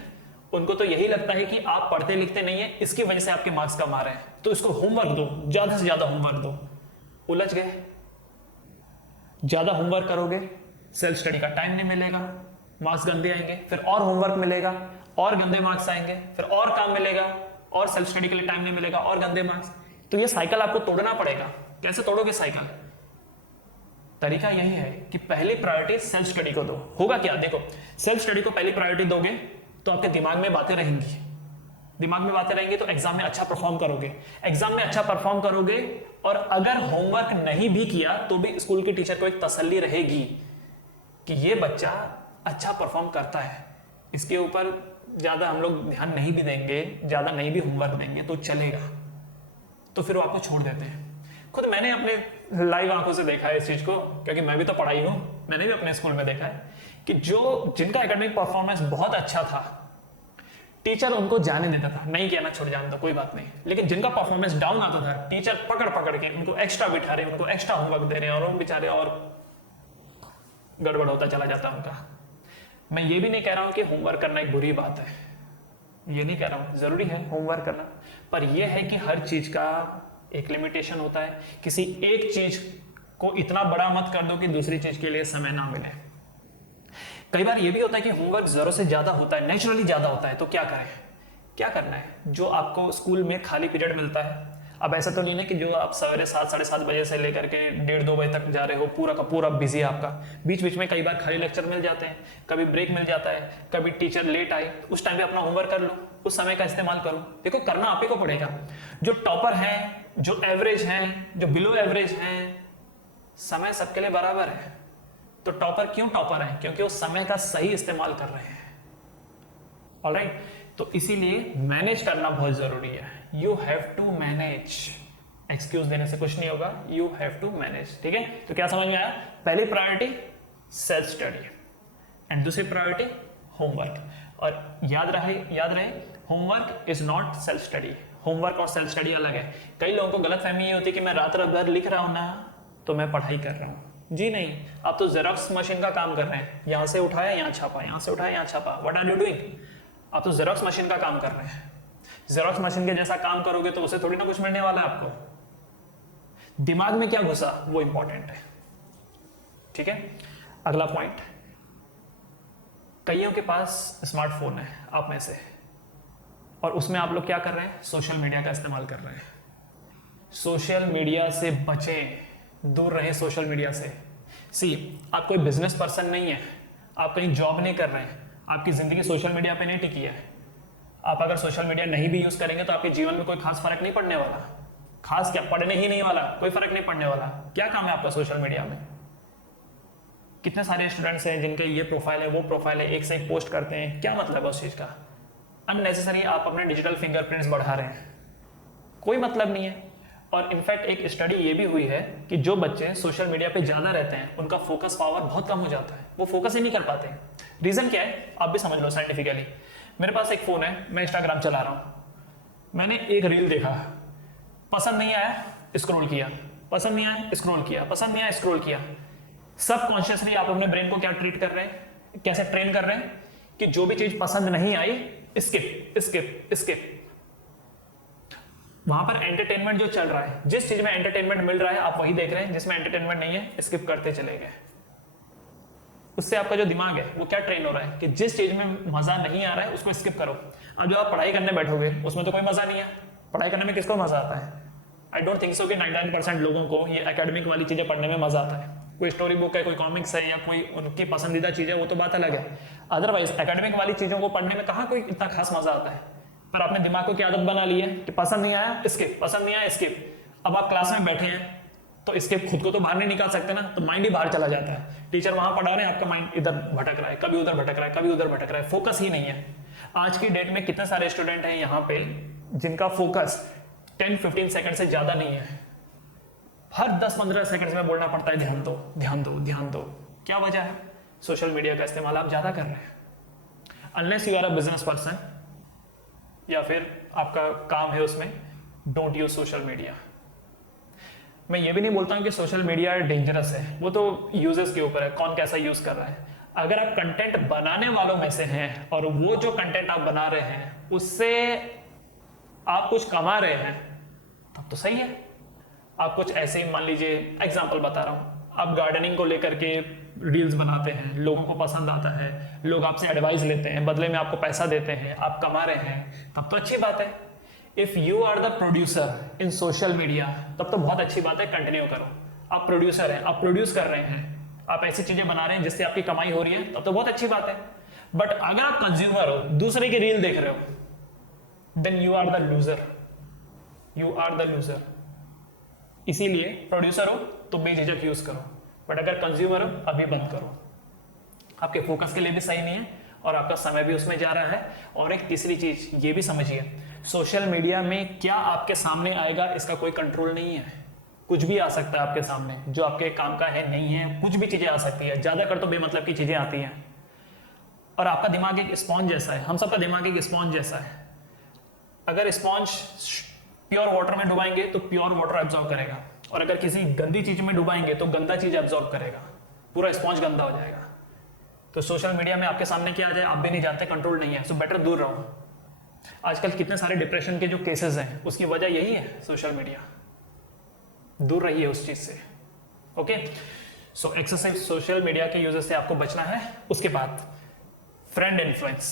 उनको तो यही लगता है कि आप पढ़ते लिखते नहीं है, इसकी वजह से आपके मार्क्स कम आ रहे हैं, तो इसको होमवर्क दो, ज्यादा से ज्यादा होमवर्क दो। उलझ गए। ज्यादा होमवर्क करोगे सेल्फ स्टडी का टाइम नहीं मिलेगा, मार्क्स गंदे आएंगे, फिर और होमवर्क मिलेगा और गंदे मार्क्स आएंगे, फिर और काम मिलेगा और सेल्फ स्टडी के लिए टाइम नहीं मिलेगा और गंदे मार्क्स। तो ये साइकिल आपको तोड़ना पड़ेगा। कैसे तोड़ोगे साइकिल? तरीका यही है कि पहली प्रायोरिटी सेल्फ स्टडी को दो। होगा क्या, देखो, सेल्फ स्टडी को पहली प्रायोरिटी दोगे तो आपके दिमाग में बातें रहेंगी, दिमाग में बातें रहेंगी तो एग्जाम में अच्छा परफॉर्म करोगे। एग्जाम में अच्छा परफॉर्म करोगे और अगर होमवर्क नहीं भी किया तो भी स्कूल के टीचर को एक तसल्ली रहेगी कि ये बच्चा अच्छा परफॉर्म करता है, इसके ऊपर ज्यादा हम लोग ध्यान नहीं भी देंगे, ज्यादा नहीं भी होमवर्क देंगे तो चलेगा, तो फिर वो आपको छोड़ देते हैं। खुद मैंने अपने लाइव आंखों से देखा है इस चीज को, क्योंकि मैं भी तो पढ़ाई हूं, मैंने भी अपने स्कूल में देखा है कि जिनका एकेडमिक परफॉर्मेंस बहुत अच्छा था, टीचर उनको जाने देता था, नहीं किया ना छोड़ जाने दो कोई बात नहीं। लेकिन जिनका परफॉर्मेंस डाउन आता था, टीचर पकड़ पकड़ के उनको एक्स्ट्रा बिठा रहे, उनको एक्स्ट्रा होमवर्क दे रहे हैं और वो बेचारे और गड़बड़ होता चला जाता उनका। मैं ये भी नहीं कह रहा हूं कि होमवर्क करना एक बुरी बात है, ये नहीं कह रहा हूं, जरूरी है होमवर्क करना, पर यह है कि हर चीज का एक लिमिटेशन होता है। किसी एक चीज को इतना बड़ा मत कर दो कि दूसरी चीज के लिए समय ना मिले। कई बार यह भी होता है कि होमवर्क जरूरत से ज्यादा होता है, नेचुरली ज्यादा होता है, तो क्या करें? क्या करना है? जो आपको स्कूल में खाली पीरियड मिलता है, अब ऐसा तो नहीं है कि जो आप सवेरे 7 साढ़े 7 बजे से लेकर के 1:30-2 बजे तक जा रहे हो, पूरा का पूरा बिजी है आपका। बीच बीच में कई बार खाली लेक्चर मिल जाते हैं, कभी ब्रेक मिल जाता है, कभी टीचर लेट आई, उस टाइम पे अपना होमवर्क कर लो, उस समय का इस्तेमाल करो। देखो, करना आप ही को पड़ेगा। जो टॉपर हैं, जो एवरेज हैं, जो बिलो एवरेज हैं, समय सबके लिए बराबर है। तो टॉपर क्यों टॉपर है? क्योंकि वो समय का सही इस्तेमाल कर रहे हैं। ऑलराइट, तो इसीलिए मैनेज करना बहुत जरूरी है। You have to manage, excuse देने से कुछ नहीं होगा, यू हैव टू मैनेज। ठीक है, तो क्या समझ में आया? पहली प्रायोरिटी सेल्फ स्टडी एंड दूसरी प्रायोरिटी होमवर्क। और याद रहे homework is not self study. Homework और सेल्फ स्टडी अलग है। कई लोगों को गलतफहमी ये होती है कि मैं रात भर लिख रहा हूं ना तो मैं पढ़ाई कर रहा हूं। जी नहीं, आप तो जेरोक्स मशीन का काम कर रहे हैं, यहां से उठाया यहां छापा, यहां से उठाया यहां छापा। What are you doing? आप तो जेरोक्स मशीन का काम कर रहे हैं। जेरोक्स मशीन के जैसा काम करोगे तो उसे थोड़ी ना कुछ मिलने वाला है आपको। दिमाग में क्या घुसा वो इंपॉर्टेंट है। ठीक है, अगला पॉइंट, कईयों के पास स्मार्टफोन है आप में से, और उसमें आप लोग क्या कर रहे हैं, सोशल मीडिया का इस्तेमाल कर रहे हैं। सोशल मीडिया से बचें, दूर रहें सोशल मीडिया से। आप कोई बिजनेस पर्सन नहीं है, आप कहीं जॉब नहीं कर रहे हैं, आपकी ज़िंदगी सोशल मीडिया पे नहीं टिकी है। आप अगर सोशल मीडिया नहीं भी यूज़ करेंगे तो आपके जीवन में कोई खास फर्क नहीं पड़ने वाला। खास क्या, पढ़ने ही नहीं वाला, कोई फर्क नहीं पड़ने वाला। क्या काम है आपका सोशल मीडिया में? कितने सारे स्टूडेंट्स हैं जिनके ये प्रोफाइल है, वो प्रोफाइल है, एक से एक पोस्ट करते हैं। क्या मतलब है उस चीज़ का? अननेसेसरी आप अपने डिजिटल फिंगरप्रिंट्स बढ़ा रहे हैं, कोई मतलब नहीं है। और इनफैक्ट एक स्टडी ये भी हुई है कि जो बच्चे सोशल मीडिया पे ज़्यादा रहते हैं उनका फोकस पावर बहुत कम हो जाता है, वो फोकस ही नहीं कर पाते हैं। रीज़न क्या है आप भी समझ लो साइंटिफिकली। मेरे पास एक फ़ोन है, मैं इंस्टाग्राम चला रहा हूँ, मैंने एक रील देखा, पसंद नहीं आया, स्क्रॉल किया, पसंद नहीं आया, स्क्रॉल किया, पसंद नहीं आया, स्क्रॉल किया। सब कॉन्शियसली आप अपने ब्रेन को क्या ट्रीट कर रहे हैं, कैसे ट्रेन कर रहे हैं कि जो भी चीज़ पसंद नहीं आई, स्किप स्किप स्किप। वहां पर एंटरटेनमेंट जो चल रहा है, जिस चीज में एंटरटेनमेंट मिल रहा है आप वही देख रहे हैं, जिसमें एंटरटेनमेंट नहीं है स्किप करते चले गए। उससे आपका जो दिमाग है वो क्या ट्रेन हो रहा है कि जिस चीज में मजा नहीं आ रहा है उसको स्किप करो। अब जब आप पढ़ाई करने बैठोगे उसमें तो कोई मजा नहीं है। पढ़ाई करने में किसको मजा आता है? आई डोंट थिंक सो कि 99% लोगों को ये एकेडमिक वाली चीजें पढ़ने में मजा आता है। कोई स्टोरी बुक है, कोई कॉमिक्स है, या कोई उनकी पसंदीदा चीज है, वो तो बात अलग है। अदरवाइज एकेडमिक वाली चीजों को पढ़ने में कहाँ कोई इतना खास मजा आता है। पर आपने दिमाग को क्या आदत बना ली है कि पसंद नहीं आया स्किप, पसंद नहीं आया स्किप। अब आप क्लास में बैठे हैं तो स्किप, खुद को तो बाहर नहीं निकाल सकते ना, तो माइंड ही बाहर चला जाता है। टीचर वहां पढ़ा रहे हैं, आपका माइंड इधर भटक रहा है, कभी उधर भटक रहा है, कभी उधर भटक रहा है, फोकस ही नहीं है। आज की डेट में कितने सारे स्टूडेंट हैं यहाँ पे जिनका फोकस 10-15 सेकंड से ज्यादा नहीं है। हर 10-15 सेकंड में बोलना पड़ता है ध्यान दो ध्यान दो ध्यान दो। क्या वजह है? सोशल मीडिया का इस्तेमाल आप ज्यादा कर रहे हैं। Unless you are a business person या फिर आपका काम है उसमें, डोंट यूज सोशल मीडिया। मैं ये भी नहीं बोलता हूं कि सोशल मीडिया डेंजरस है, वो तो यूजर्स के ऊपर है, कौन कैसा यूज कर रहा है। अगर आप कंटेंट बनाने वालों में से हैं और वो जो कंटेंट आप बना रहे हैं उससे आप कुछ कमा रहे हैं तब तो सही है। आप कुछ ऐसे ही, मान लीजिए एग्जांपल बता रहा हूं, आप गार्डनिंग को लेकर के रील्स बनाते हैं, लोगों को पसंद आता है, लोग आपसे एडवाइस लेते हैं, बदले में आपको पैसा देते हैं, आप कमा रहे हैं, तब तो अच्छी बात है। If you are the producer in social media तब तो बहुत अच्छी बात है, कंटिन्यू करो। आप प्रोड्यूसर हैं, आप प्रोड्यूस कर रहे हैं, आप ऐसी चीजें बना रहे हैं जिससे आपकी कमाई हो रही है, तब तो बहुत अच्छी बात है। बट अगर आप कंज्यूमर हो, दूसरे की रील देख रहे हो, then you are the loser, you are the loser. इसीलिए प्रोड्यूसर हो तो बेझिझक यूज करो, बट अगर कंज्यूमर हो अभी बंद करो। आपके फोकस के लिए भी सही नहीं है और आपका समय भी उसमें जा रहा है। और एक तीसरी चीज ये भी समझिए, सोशल मीडिया में क्या आपके सामने आएगा इसका कोई कंट्रोल नहीं है। कुछ भी आ सकता है आपके सामने जो आपके काम का है नहीं है, कुछ भी चीजें आ सकती है, ज्यादा कर तो बेमतलब की चीजें आती हैं। और आपका दिमाग एक स्पॉन्ज जैसा है, हम सबका दिमाग एक स्पॉन्ज जैसा है। अगर स्पॉन्ज प्योर वाटर में डुबाएंगे तो प्योर वाटर एब्जॉर्ब करेगा, और अगर किसी गंदी चीज में डुबाएंगे तो गंदा चीज एब्जॉर्ब करेगा, पूरा स्पॉन्ज गंदा हो जाएगा। तो सोशल मीडिया में आपके सामने क्या आ जाए आप भी नहीं जानते, कंट्रोल नहीं है, सो बेटर दूर रहो। आजकल कितने सारे डिप्रेशन के जो केसेस हैं उसकी वजह यही है सोशल मीडिया। दूर रहिए उस चीज से। ओके, सो एक्सेसिव सोशल मीडिया के यूजर से आपको बचना है। उसके बाद फ्रेंड इन्फ्लुएंस,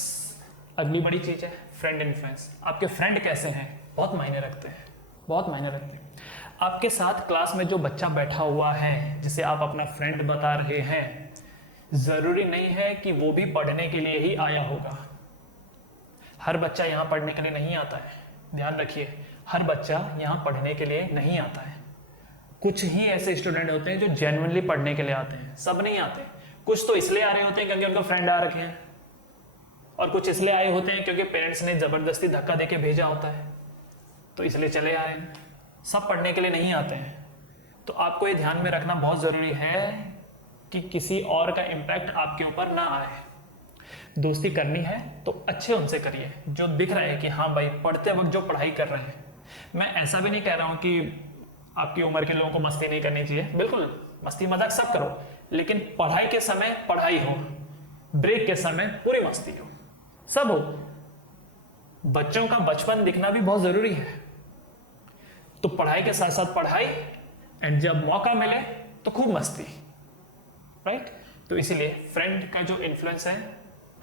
अगली बड़ी चीज है फ्रेंड इन्फ्लुएंस। आपके फ्रेंड कैसे हैं बहुत मायने रखते हैं, बहुत मायने रखते हैं। आपके साथ क्लास में जो बच्चा बैठा हुआ है जिसे आप अपना फ्रेंड बता रहे हैं, जरूरी नहीं है कि वो भी पढ़ने के लिए ही आया होगा। हर बच्चा यहाँ पढ़ने के लिए नहीं आता है, ध्यान रखिए, हर बच्चा यहाँ पढ़ने के लिए नहीं आता है। कुछ ही ऐसे स्टूडेंट होते हैं जो जेन्युइनली पढ़ने के लिए आते हैं, सब नहीं आते। कुछ तो इसलिए आ रहे होते हैं क्योंकि उनका फ्रेंड आ रखे हैं, और कुछ इसलिए आए होते हैं क्योंकि पेरेंट्स ने जबरदस्ती धक्का देके भेजा होता है, तो इसलिए चले आ रहे हैं। सब पढ़ने के लिए नहीं आते हैं। तो आपको ये ध्यान में रखना बहुत जरूरी है कि किसी और का इम्पैक्ट आपके ऊपर ना आए। दोस्ती करनी है तो अच्छे उनसे करिए जो दिख रहा है कि हाँ भाई पढ़ते वक्त जो पढ़ाई कर रहे हैं। मैं ऐसा भी नहीं कह रहा हूँ कि आपकी उम्र के लोगों को मस्ती नहीं करनी चाहिए, बिल्कुल मस्ती मजाक सब करो, लेकिन पढ़ाई के समय पढ़ाई हो, ब्रेक के समय पूरी मस्ती हो, सब हो। बच्चों का बचपन दिखना भी बहुत जरूरी है, तो पढ़ाई के साथ साथ पढ़ाई, एंड जब मौका मिले तो खूब मस्ती, राइट। तो इसीलिए फ्रेंड का जो इन्फ्लुएंस है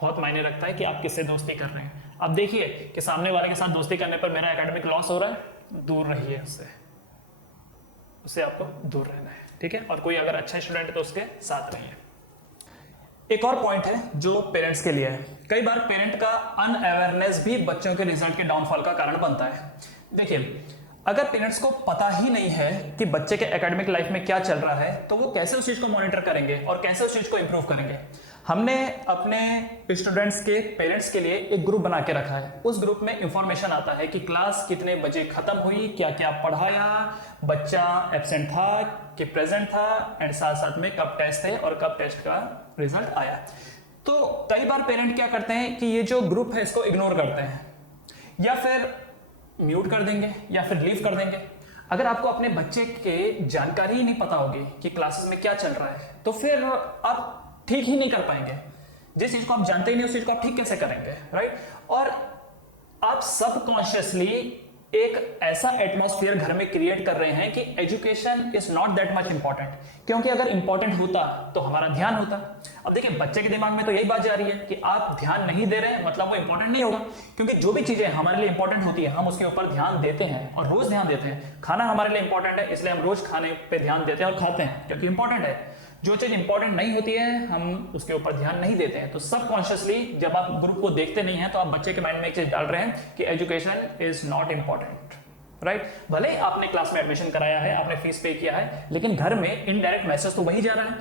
बहुत मायने रखता है कि आप किससे दोस्ती कर रहे हैं। अब देखिए कि सामने वाले के साथ दोस्ती करने पर मेरा एकेडमिक लॉस हो रहा है, दूर रहिए उससे आपको दूर रहना है, ठीक है। और कोई अगर अच्छा स्टूडेंट है तो उसके साथ रहिए। एक और पॉइंट है जो पेरेंट्स के लिए है। कई बार पेरेंट का अनअवेयरनेस भी बच्चों के रिजल्ट के डाउनफॉल का कारण बनता है। देखिए, अगर पेरेंट्स को पता ही नहीं है कि बच्चे के एकेडमिक लाइफ में क्या चल रहा है तो वो कैसे उस चीज को मॉनिटर करेंगे और कैसे उस चीज को इंप्रूव करेंगे। हमने अपने स्टूडेंट्स के पेरेंट्स के लिए एक ग्रुप बना के रखा है। उस ग्रुप में इंफॉर्मेशन आता है कि क्लास कितने बजे खत्म हुई, क्या क्या पढ़ाया, बच्चा एब्सेंट था कि प्रेजेंट था, एंड साथ साथ में कब टेस्ट थे और कब टेस्ट का रिजल्ट आया। तो कई बार पेरेंट क्या करते हैं कि ये जो ग्रुप है इसको इग्नोर करते हैं या फिर म्यूट कर देंगे या फिर लीव कर देंगे। अगर आपको अपने बच्चे के जानकारी ही नहीं पता होगी कि क्लासेस में क्या चल रहा है तो फिर आप ठीक ही नहीं कर पाएंगे। जिस चीज को आप जानते ही नहीं उस चीज को आप ठीक कैसे करेंगे, राइट। और आप सबकॉन्शियसली एक ऐसा एटमॉस्फेयर घर में क्रिएट कर रहे हैं कि education is not that much important, क्योंकि अगर इंपॉर्टेंट होता तो हमारा ध्यान होता। अब देखिए, बच्चे के दिमाग में तो यही बात जा रही है कि आप ध्यान नहीं दे रहे हैं मतलब वो इंपॉर्टेंट नहीं होगा, क्योंकि जो भी चीजें हमारे लिए इंपॉर्टेंट होती है हम उसके ऊपर ध्यान देते हैं और रोज ध्यान देते हैं। खाना हमारे लिए इंपॉर्टेंट है इसलिए हम रोज खाने पे ध्यान देते हैं और खाते हैं क्योंकि इंपॉर्टेंट है। जो चीज इंपॉर्टेंट नहीं होती है हम उसके ऊपर ध्यान नहीं देते हैं। तो सबकॉन्शियसली जब आप ग्रुप को देखते नहीं हैं तो आप बच्चे के माइंड में एक चीज डाल रहे हैं कि education is not important, right. भले ही आपने क्लास में एडमिशन कराया है, आपने फीस पे किया है, लेकिन घर में इनडायरेक्ट मैसेज तो वही जा रहा है,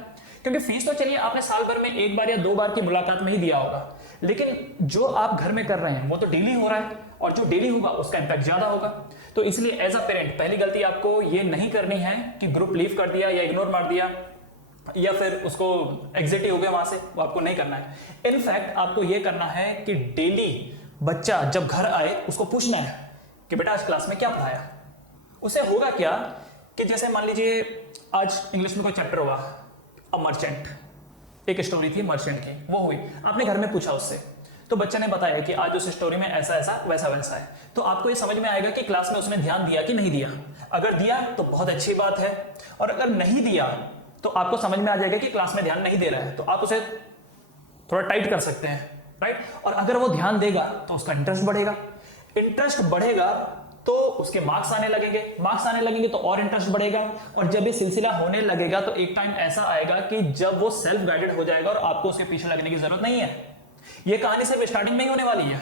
क्योंकि फीस तो चलिए आपने साल भर में एक बार या 2 बार की मुलाकात में ही दिया होगा, लेकिन जो आप घर में कर रहे हैं वो तो डेली हो रहा है और जो डेली होगा उसका इंपैक्ट ज्यादा होगा। तो इसलिए एज अ पेरेंट पहली गलती आपको ये नहीं करनी है कि ग्रुप लीव कर दिया या इग्नोर मार दिया या फिर उसको एग्जिट ही हो गया वहां से, वो आपको नहीं करना है। इनफैक्ट आपको ये करना है कि डेली बच्चा जब घर आए उसको पूछना है कि बेटा आज क्लास में क्या पढ़ाया। उसे होगा क्या कि जैसे मान लीजिए आज इंग्लिश में कोई चैप्टर हुआ, अ मर्चेंट, एक स्टोरी थी मर्चेंट की, वो हुई, आपने घर में पूछा उससे तो बच्चे ने बताया कि आज उस स्टोरी में ऐसा ऐसा वैसा वैसा है। तो आपको ये समझ में आएगा कि क्लास में उसने ध्यान दिया कि नहीं दिया। अगर दिया तो बहुत अच्छी बात है, और अगर नहीं दिया तो आपको समझ में आ जाएगा कि क्लास में ध्यान नहीं दे रहा है, तो आप उसे थोड़ा टाइट कर सकते हैं, राइट। और अगर वो ध्यान देगा तो उसका इंटरेस्ट बढ़ेगा, इंटरेस्ट बढ़ेगा तो उसके मार्क्स आने लगेंगे, मार्क्स आने लगेंगे तो और इंटरेस्ट बढ़ेगा, और जब ये सिलसिला होने लगेगा तो एक टाइम ऐसा आएगा कि जब वो सेल्फ गाइडेड हो जाएगा और आपको उसके पीछे लगने की जरूरत नहीं है। ये कहानी सिर्फ स्टार्टिंग में ही होने वाली है,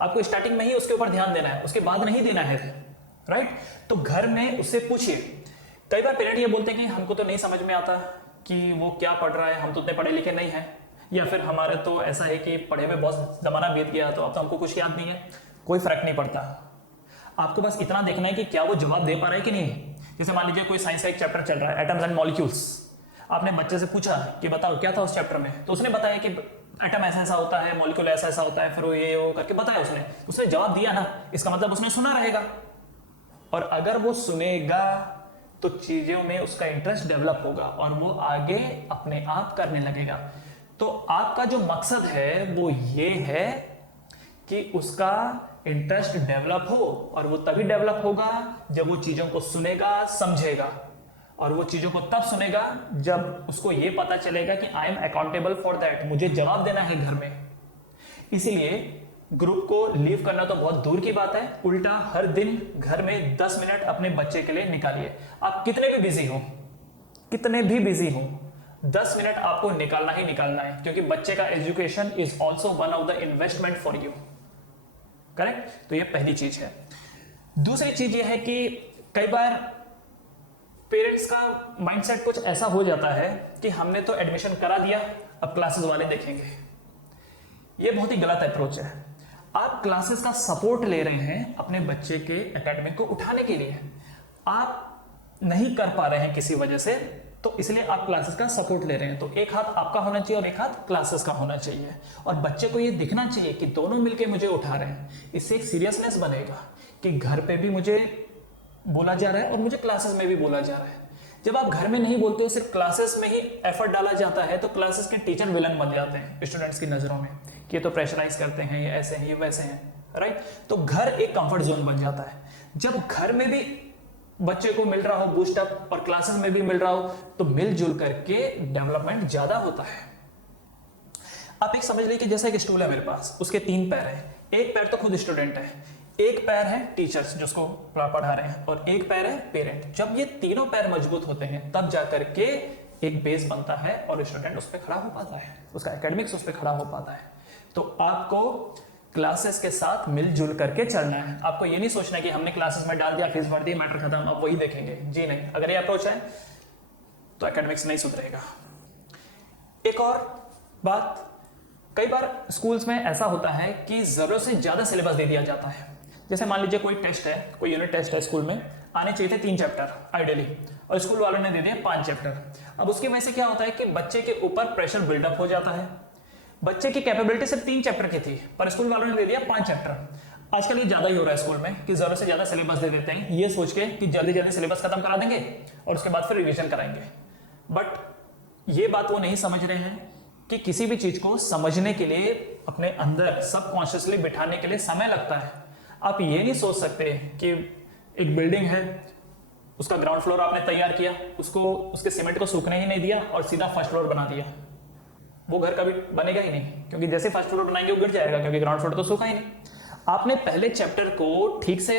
आपको स्टार्टिंग में ही उसके ऊपर ध्यान देना है, उसके बाद नहीं देना है, राइट। तो घर में उससे पूछिए। कई बार पेरेंट ये बोलते हैं कि हमको तो नहीं समझ में आता कि वो क्या पढ़ रहा है, हम तो उतने पढ़े लिखे नहीं है, या फिर हमारे तो ऐसा है कि पढ़े में बहुत जमाना बीत गया तो अब तो हमको कुछ याद नहीं है। कोई फर्क नहीं पड़ता, आपको बस इतना देखना है कि क्या वो जवाब दे पा रहा है कि नहीं। जैसे मान लीजिए कोई साइंस का एक चैप्टर चल रहा है, एटम्स एंड मॉलिक्यूल्स, आपने बच्चे से पूछा कि बताओ क्या था उस चैप्टर में, तो उसने बताया कि एटम ऐसा ऐसा होता है, मॉलिक्यूल ऐसा ऐसा होता है, फिर वो ये वो करके बताया उसने जवाब दिया ना, इसका मतलब उसने सुना रहेगा। और अगर वो सुनेगा तो चीजों में उसका इंटरेस्ट डेवलप होगा और वो आगे अपने आप करने लगेगा। तो आपका जो मकसद है वो ये है कि उसका इंटरेस्ट डेवलप हो, और वो तभी डेवलप होगा जब वो चीजों को सुनेगा, समझेगा, और वो चीजों को तब सुनेगा जब उसको ये पता चलेगा कि I am accountable for that, मुझे जवाब देना है घर में। इसीलिए ग्रुप को लीव करना तो बहुत दूर की बात है, उल्टा हर दिन घर में 10 मिनट अपने बच्चे के लिए निकालिए। आप कितने भी बिजी हो, 10 मिनट आपको निकालना ही निकालना है, क्योंकि बच्चे का education is also one of the investment for you, correct. तो ये पहली चीज है। दूसरी चीज ये है कि कई बार पेरेंट्स का माइंडसेट कुछ ऐसा हो जाता है कि हमने तो एडमिशन करा दिया, अब क्लासेस वाले देखेंगे। ये बहुत ही गलत अप्रोच है। आप क्लासेस का सपोर्ट ले रहे हैं अपने बच्चे के एकेडमिक को उठाने के लिए, आप नहीं कर पा रहे हैं किसी वजह से, तो इसलिए आप क्लासेस का सपोर्ट ले रहे हैं। तो एक हाथ आपका होना चाहिए और एक हाथ क्लासेस का होना चाहिए, और बच्चे को ये दिखना चाहिए कि दोनों मिलके मुझे उठा रहे हैं। इससे एक सीरियसनेस बनेगा कि घर पे भी मुझे बोला जा रहा है और मुझे क्लासेस में भी बोला जा रहा है। जब आप घर में नहीं बोलते हो, सिर्फ क्लासेस में ही एफर्ट डाला जाता है, तो क्लासेस के टीचर विलन बन जाते हैं स्टूडेंट्स की नजरों में, कि ये तो प्रेशराइज करते हैं, ये ऐसे हैं, ये वैसे हैं, राइट। तो घर एक कंफर्ट जोन बन जाता है। जब घर में भी बच्चे को मिल रहा हो बूस्टअप और क्लासेस में भी मिल रहा हो, तो मिलजुल करके डेवलपमेंट ज्यादा होता है। आप एक समझ लीजिए कि जैसा एक स्टूल है मेरे पास, उसके 3 पैर हैं। एक पैर तो खुद स्टूडेंट है, एक पैर है टीचर्स जिसको पढ़ा रहे हैं, और एक पैर है पेरेंट। जब ये तीनों पैर मजबूत होते हैं तब जाकर के एक बेस बनता है और स्टूडेंट उस पर खड़ा हो पाता है, उसका एकेडमिक्स उस पर खड़ा हो पाता है। तो आपको क्लासेस के साथ मिलजुल करके चलना है। आपको ये नहीं सोचना कि हमने क्लासेस में डाल दिया, फीस भर दी, मैटर खत्म, आप वही देखेंगे। जी नहीं, अगर ये अप्रोच है तो एकेडमिक्स नहीं सुधरेगा। एक और बात, कई बार स्कूल्स में ऐसा होता है कि जरूरत से ज्यादा सिलेबस दे दिया जाता है। जैसे मान लीजिए कोई टेस्ट है, कोई यूनिट टेस्ट है, स्कूल में आने चाहिए थे 3 चैप्टर आइडियली, और स्कूल वालों ने दे दिए 5 चैप्टर। अब उसकी वजह से क्या होता है कि बच्चे के ऊपर प्रेशर बिल्डअप हो जाता है। बच्चे की कैपेबिलिटी सिर्फ 3 चैप्टर की थी, पर स्कूल वालों ने दे दिया 5 चैप्टर। आजकल ये ज्यादा ही हो रहा है स्कूल में कि जरूरत से ज्यादा सिलेबस दे देते हैं, ये सोच के कि जल्दी जल्दी सिलेबस खत्म करा देंगे और उसके बाद फिर रिवीजन कराएंगे। बट ये बात वो नहीं समझ रहे हैं कि किसी भी चीज को समझने के लिए अपने अंदर सबकॉन्शियसली बिठाने के लिए समय लगता है। आप ये नहीं सोच सकते कि एक बिल्डिंग है, उसका ग्राउंड फ्लोर आपने तैयार किया, उसको उसके सीमेंट को सूखने ही नहीं दिया और सीधा फर्स्ट फ्लोर बना दिया। वो घर कभी बनेगा ही नहीं, क्योंकि जैसे फर्स्ट फ्लोर बनाएंगे वो गिर जाएगा, क्योंकि ग्राउंड फ्लोर तो सूखा ही नहीं। आपने पहले चैप्टर को ठीक से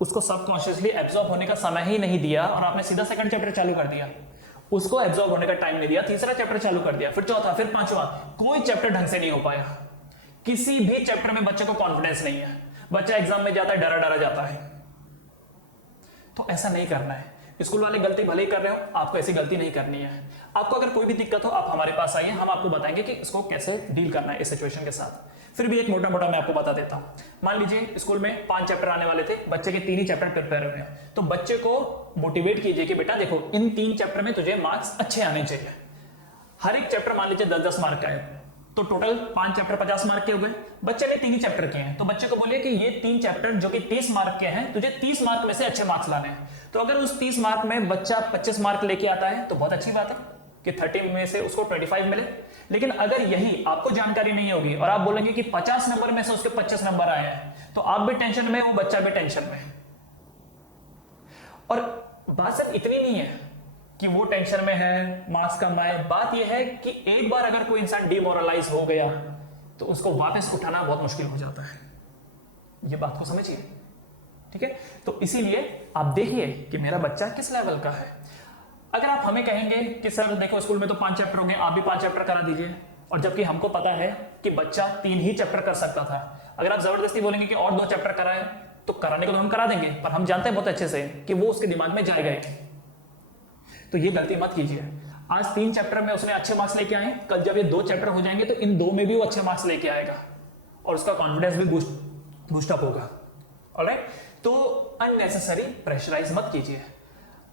उसको सबकॉन्शियसली एब्जॉर्ब होने का समय ही नहीं दिया और आपने सीधा सेकंड चैप्टर चालू कर दिया, उसको एब्जॉर्ब होने का टाइम नहीं दिया, तीसरा चैप्टर चालू कर दिया, फिर चौथा, फिर 5वां, कोई चैप्टर ढंग से नहीं हो पाया। किसी भी चैप्टर में बच्चे को कॉन्फिडेंस नहीं है, बच्चा एग्जाम में जाता है डरा डरा जाता है। तो ऐसा नहीं करना है। स्कूल वाले गलती भले ही कर रहे हो, आपको ऐसी गलती नहीं करनी है। आपको अगर कोई भी दिक्कत हो, आप हमारे पास आइए, हम आपको बताएंगे कि इसको कैसे डील करना है इस सिचुएशन के साथ। फिर भी एक मोटा मोटा मैं आपको बता देता हूं। मान लीजिए स्कूल में 5 चैप्टर आने वाले थे, बच्चे के 3 ही चैप्टर प्रिपेयर हुए हैं, तो बच्चे को मोटिवेट कीजिए कि बेटा देखो, इन 3 चैप्टर में तुझे मार्क्स अच्छे आने चाहिए। हर एक चैप्टर मान लीजिए 10-10 मार्क का है, तो टोटल 5 चैप्टर 50 मार्क के हो गए। बच्चे ने 3 ही चैप्टर किए हैं, तो बच्चे को बोलिए कि ये 3 चैप्टर जो कि 30 मार्क के हैं, तुझे 30 मार्क में से अच्छे मार्क्स लाने हैं। तो अगर उस 30 मार्क में बच्चा 25 मार्क लेके आता है तो बहुत अच्छी बात है कि 30 में से उसको 25 मिले। लेकिन अगर यही आपको जानकारी नहीं होगी और आप बोलेंगे कि 50 नंबर में से उसके 25 नंबर आए हैं, तो आप भी टेंशन में, वो बच्चा भी टेंशन में। और बात सिर्फ इतनी नहीं है कि वो टेंशन में है, मार्क्स कम आए। बात यह है कि एक बार अगर कोई इंसान डिमोरलाइज हो गया तो उसको वापस उठाना बहुत मुश्किल हो जाता है। ये बात को समझिए, ठीक है। तो इसीलिए आप देखिए कि मेरा बच्चा किस लेवल का है। अगर आप हमें कहेंगे कि सर देखो स्कूल में तो 5 चैप्टर होंगे, आप भी 5 चैप्टर करा दीजिए, और जबकि हमको पता है कि बच्चा 3 ही चैप्टर कर सकता था, अगर आप जबरदस्ती बोलेंगे कि और 2 चैप्टर कराएं, तो कराने को तो हम करा देंगे, पर हम जानते हैं बहुत अच्छे से कि वो उसके दिमाग में जाएगा ही। तो ये गलती मत कीजिए। आज 3 चैप्टर में उसने अच्छे मार्क्स लेके आए, कल जब ये 2 चैप्टर हो जाएंगे तो इन 2 में भी वो अच्छे मार्क्स लेके आएगा और उसका कॉन्फिडेंस भी बूस्टअप होगा। ऑलराइट, तो अननेसेसरी प्रेशराइज मत कीजिए।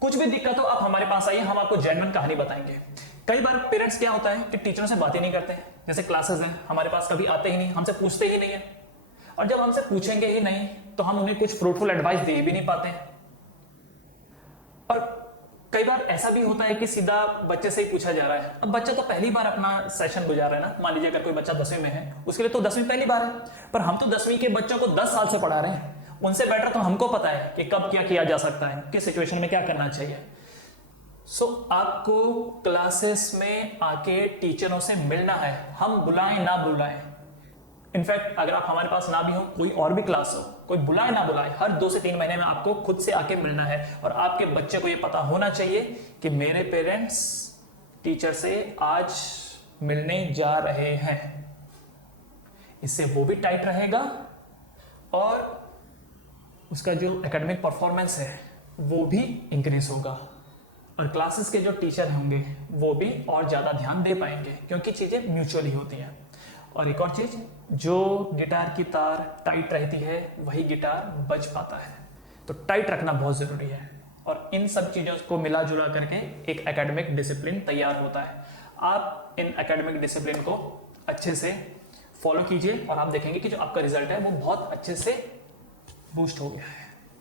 कुछ भी दिक्कत हो आप हमारे पास आइए, हम आपको जेन्युइन कहानी बताएंगे। कई बार पेरेंट्स क्या होता है कि टीचरों से बातें नहीं करते, जैसे क्लासेस हैं हमारे पास, कभी आते ही नहीं, हमसे पूछते ही नहीं है, और जब हमसे पूछेंगे ही नहीं तो हम उन्हें कुछ फ्रूटफुल एडवाइस दे भी नहीं पाते। और कई बार ऐसा भी होता है कि सीधा बच्चे से ही पूछा जा रहा है। अब बच्चा तो पहली बार अपना सेशन गुजार रहा है ना, मान लीजिए अगर कोई बच्चा 10वीं में है, उसके लिए तो 10वीं पहली बार है, पर हम तो 10वीं के बच्चों को 10 साल से पढ़ा रहे हैं। उनसे बेटर तो हमको पता है कि कब क्या किया जा सकता है, किस सिचुएशन में क्या करना चाहिए। सो आपको क्लासेस में आके टीचरों से मिलना है, हम बुलाएं ना बुलाएं। इनफैक्ट अगर आप हमारे पास ना भी हो, कोई और भी क्लास हो, कोई बुलाए ना बुलाए, हर 2 से 3 महीने में आपको खुद से आके मिलना है। और आपके बच्चे को यह पता होना चाहिए कि मेरे पेरेंट्स टीचर से आज मिलने जा रहे हैं। इससे वो भी टाइट रहेगा और उसका जो एकेडमिक परफॉर्मेंस है वो भी इंक्रीज होगा, और क्लासेस के जो टीचर होंगे वो भी और ज्यादा ध्यान दे पाएंगे, क्योंकि चीजें म्यूचुअली होती हैं। और एक और चीज, जो गिटार की तार टाइट रहती है वही गिटार बज पाता है। तो टाइट रखना बहुत जरूरी है, और इन सब चीजों को मिला जुला करके एक एकेडमिक डिसिप्लिन तैयार होता है। आप इन एकेडमिक डिसिप्लिन को अच्छे से फॉलो कीजिए और आप देखेंगे कि जो आपका रिजल्ट है वो बहुत अच्छे से बूस्ट हो गया है।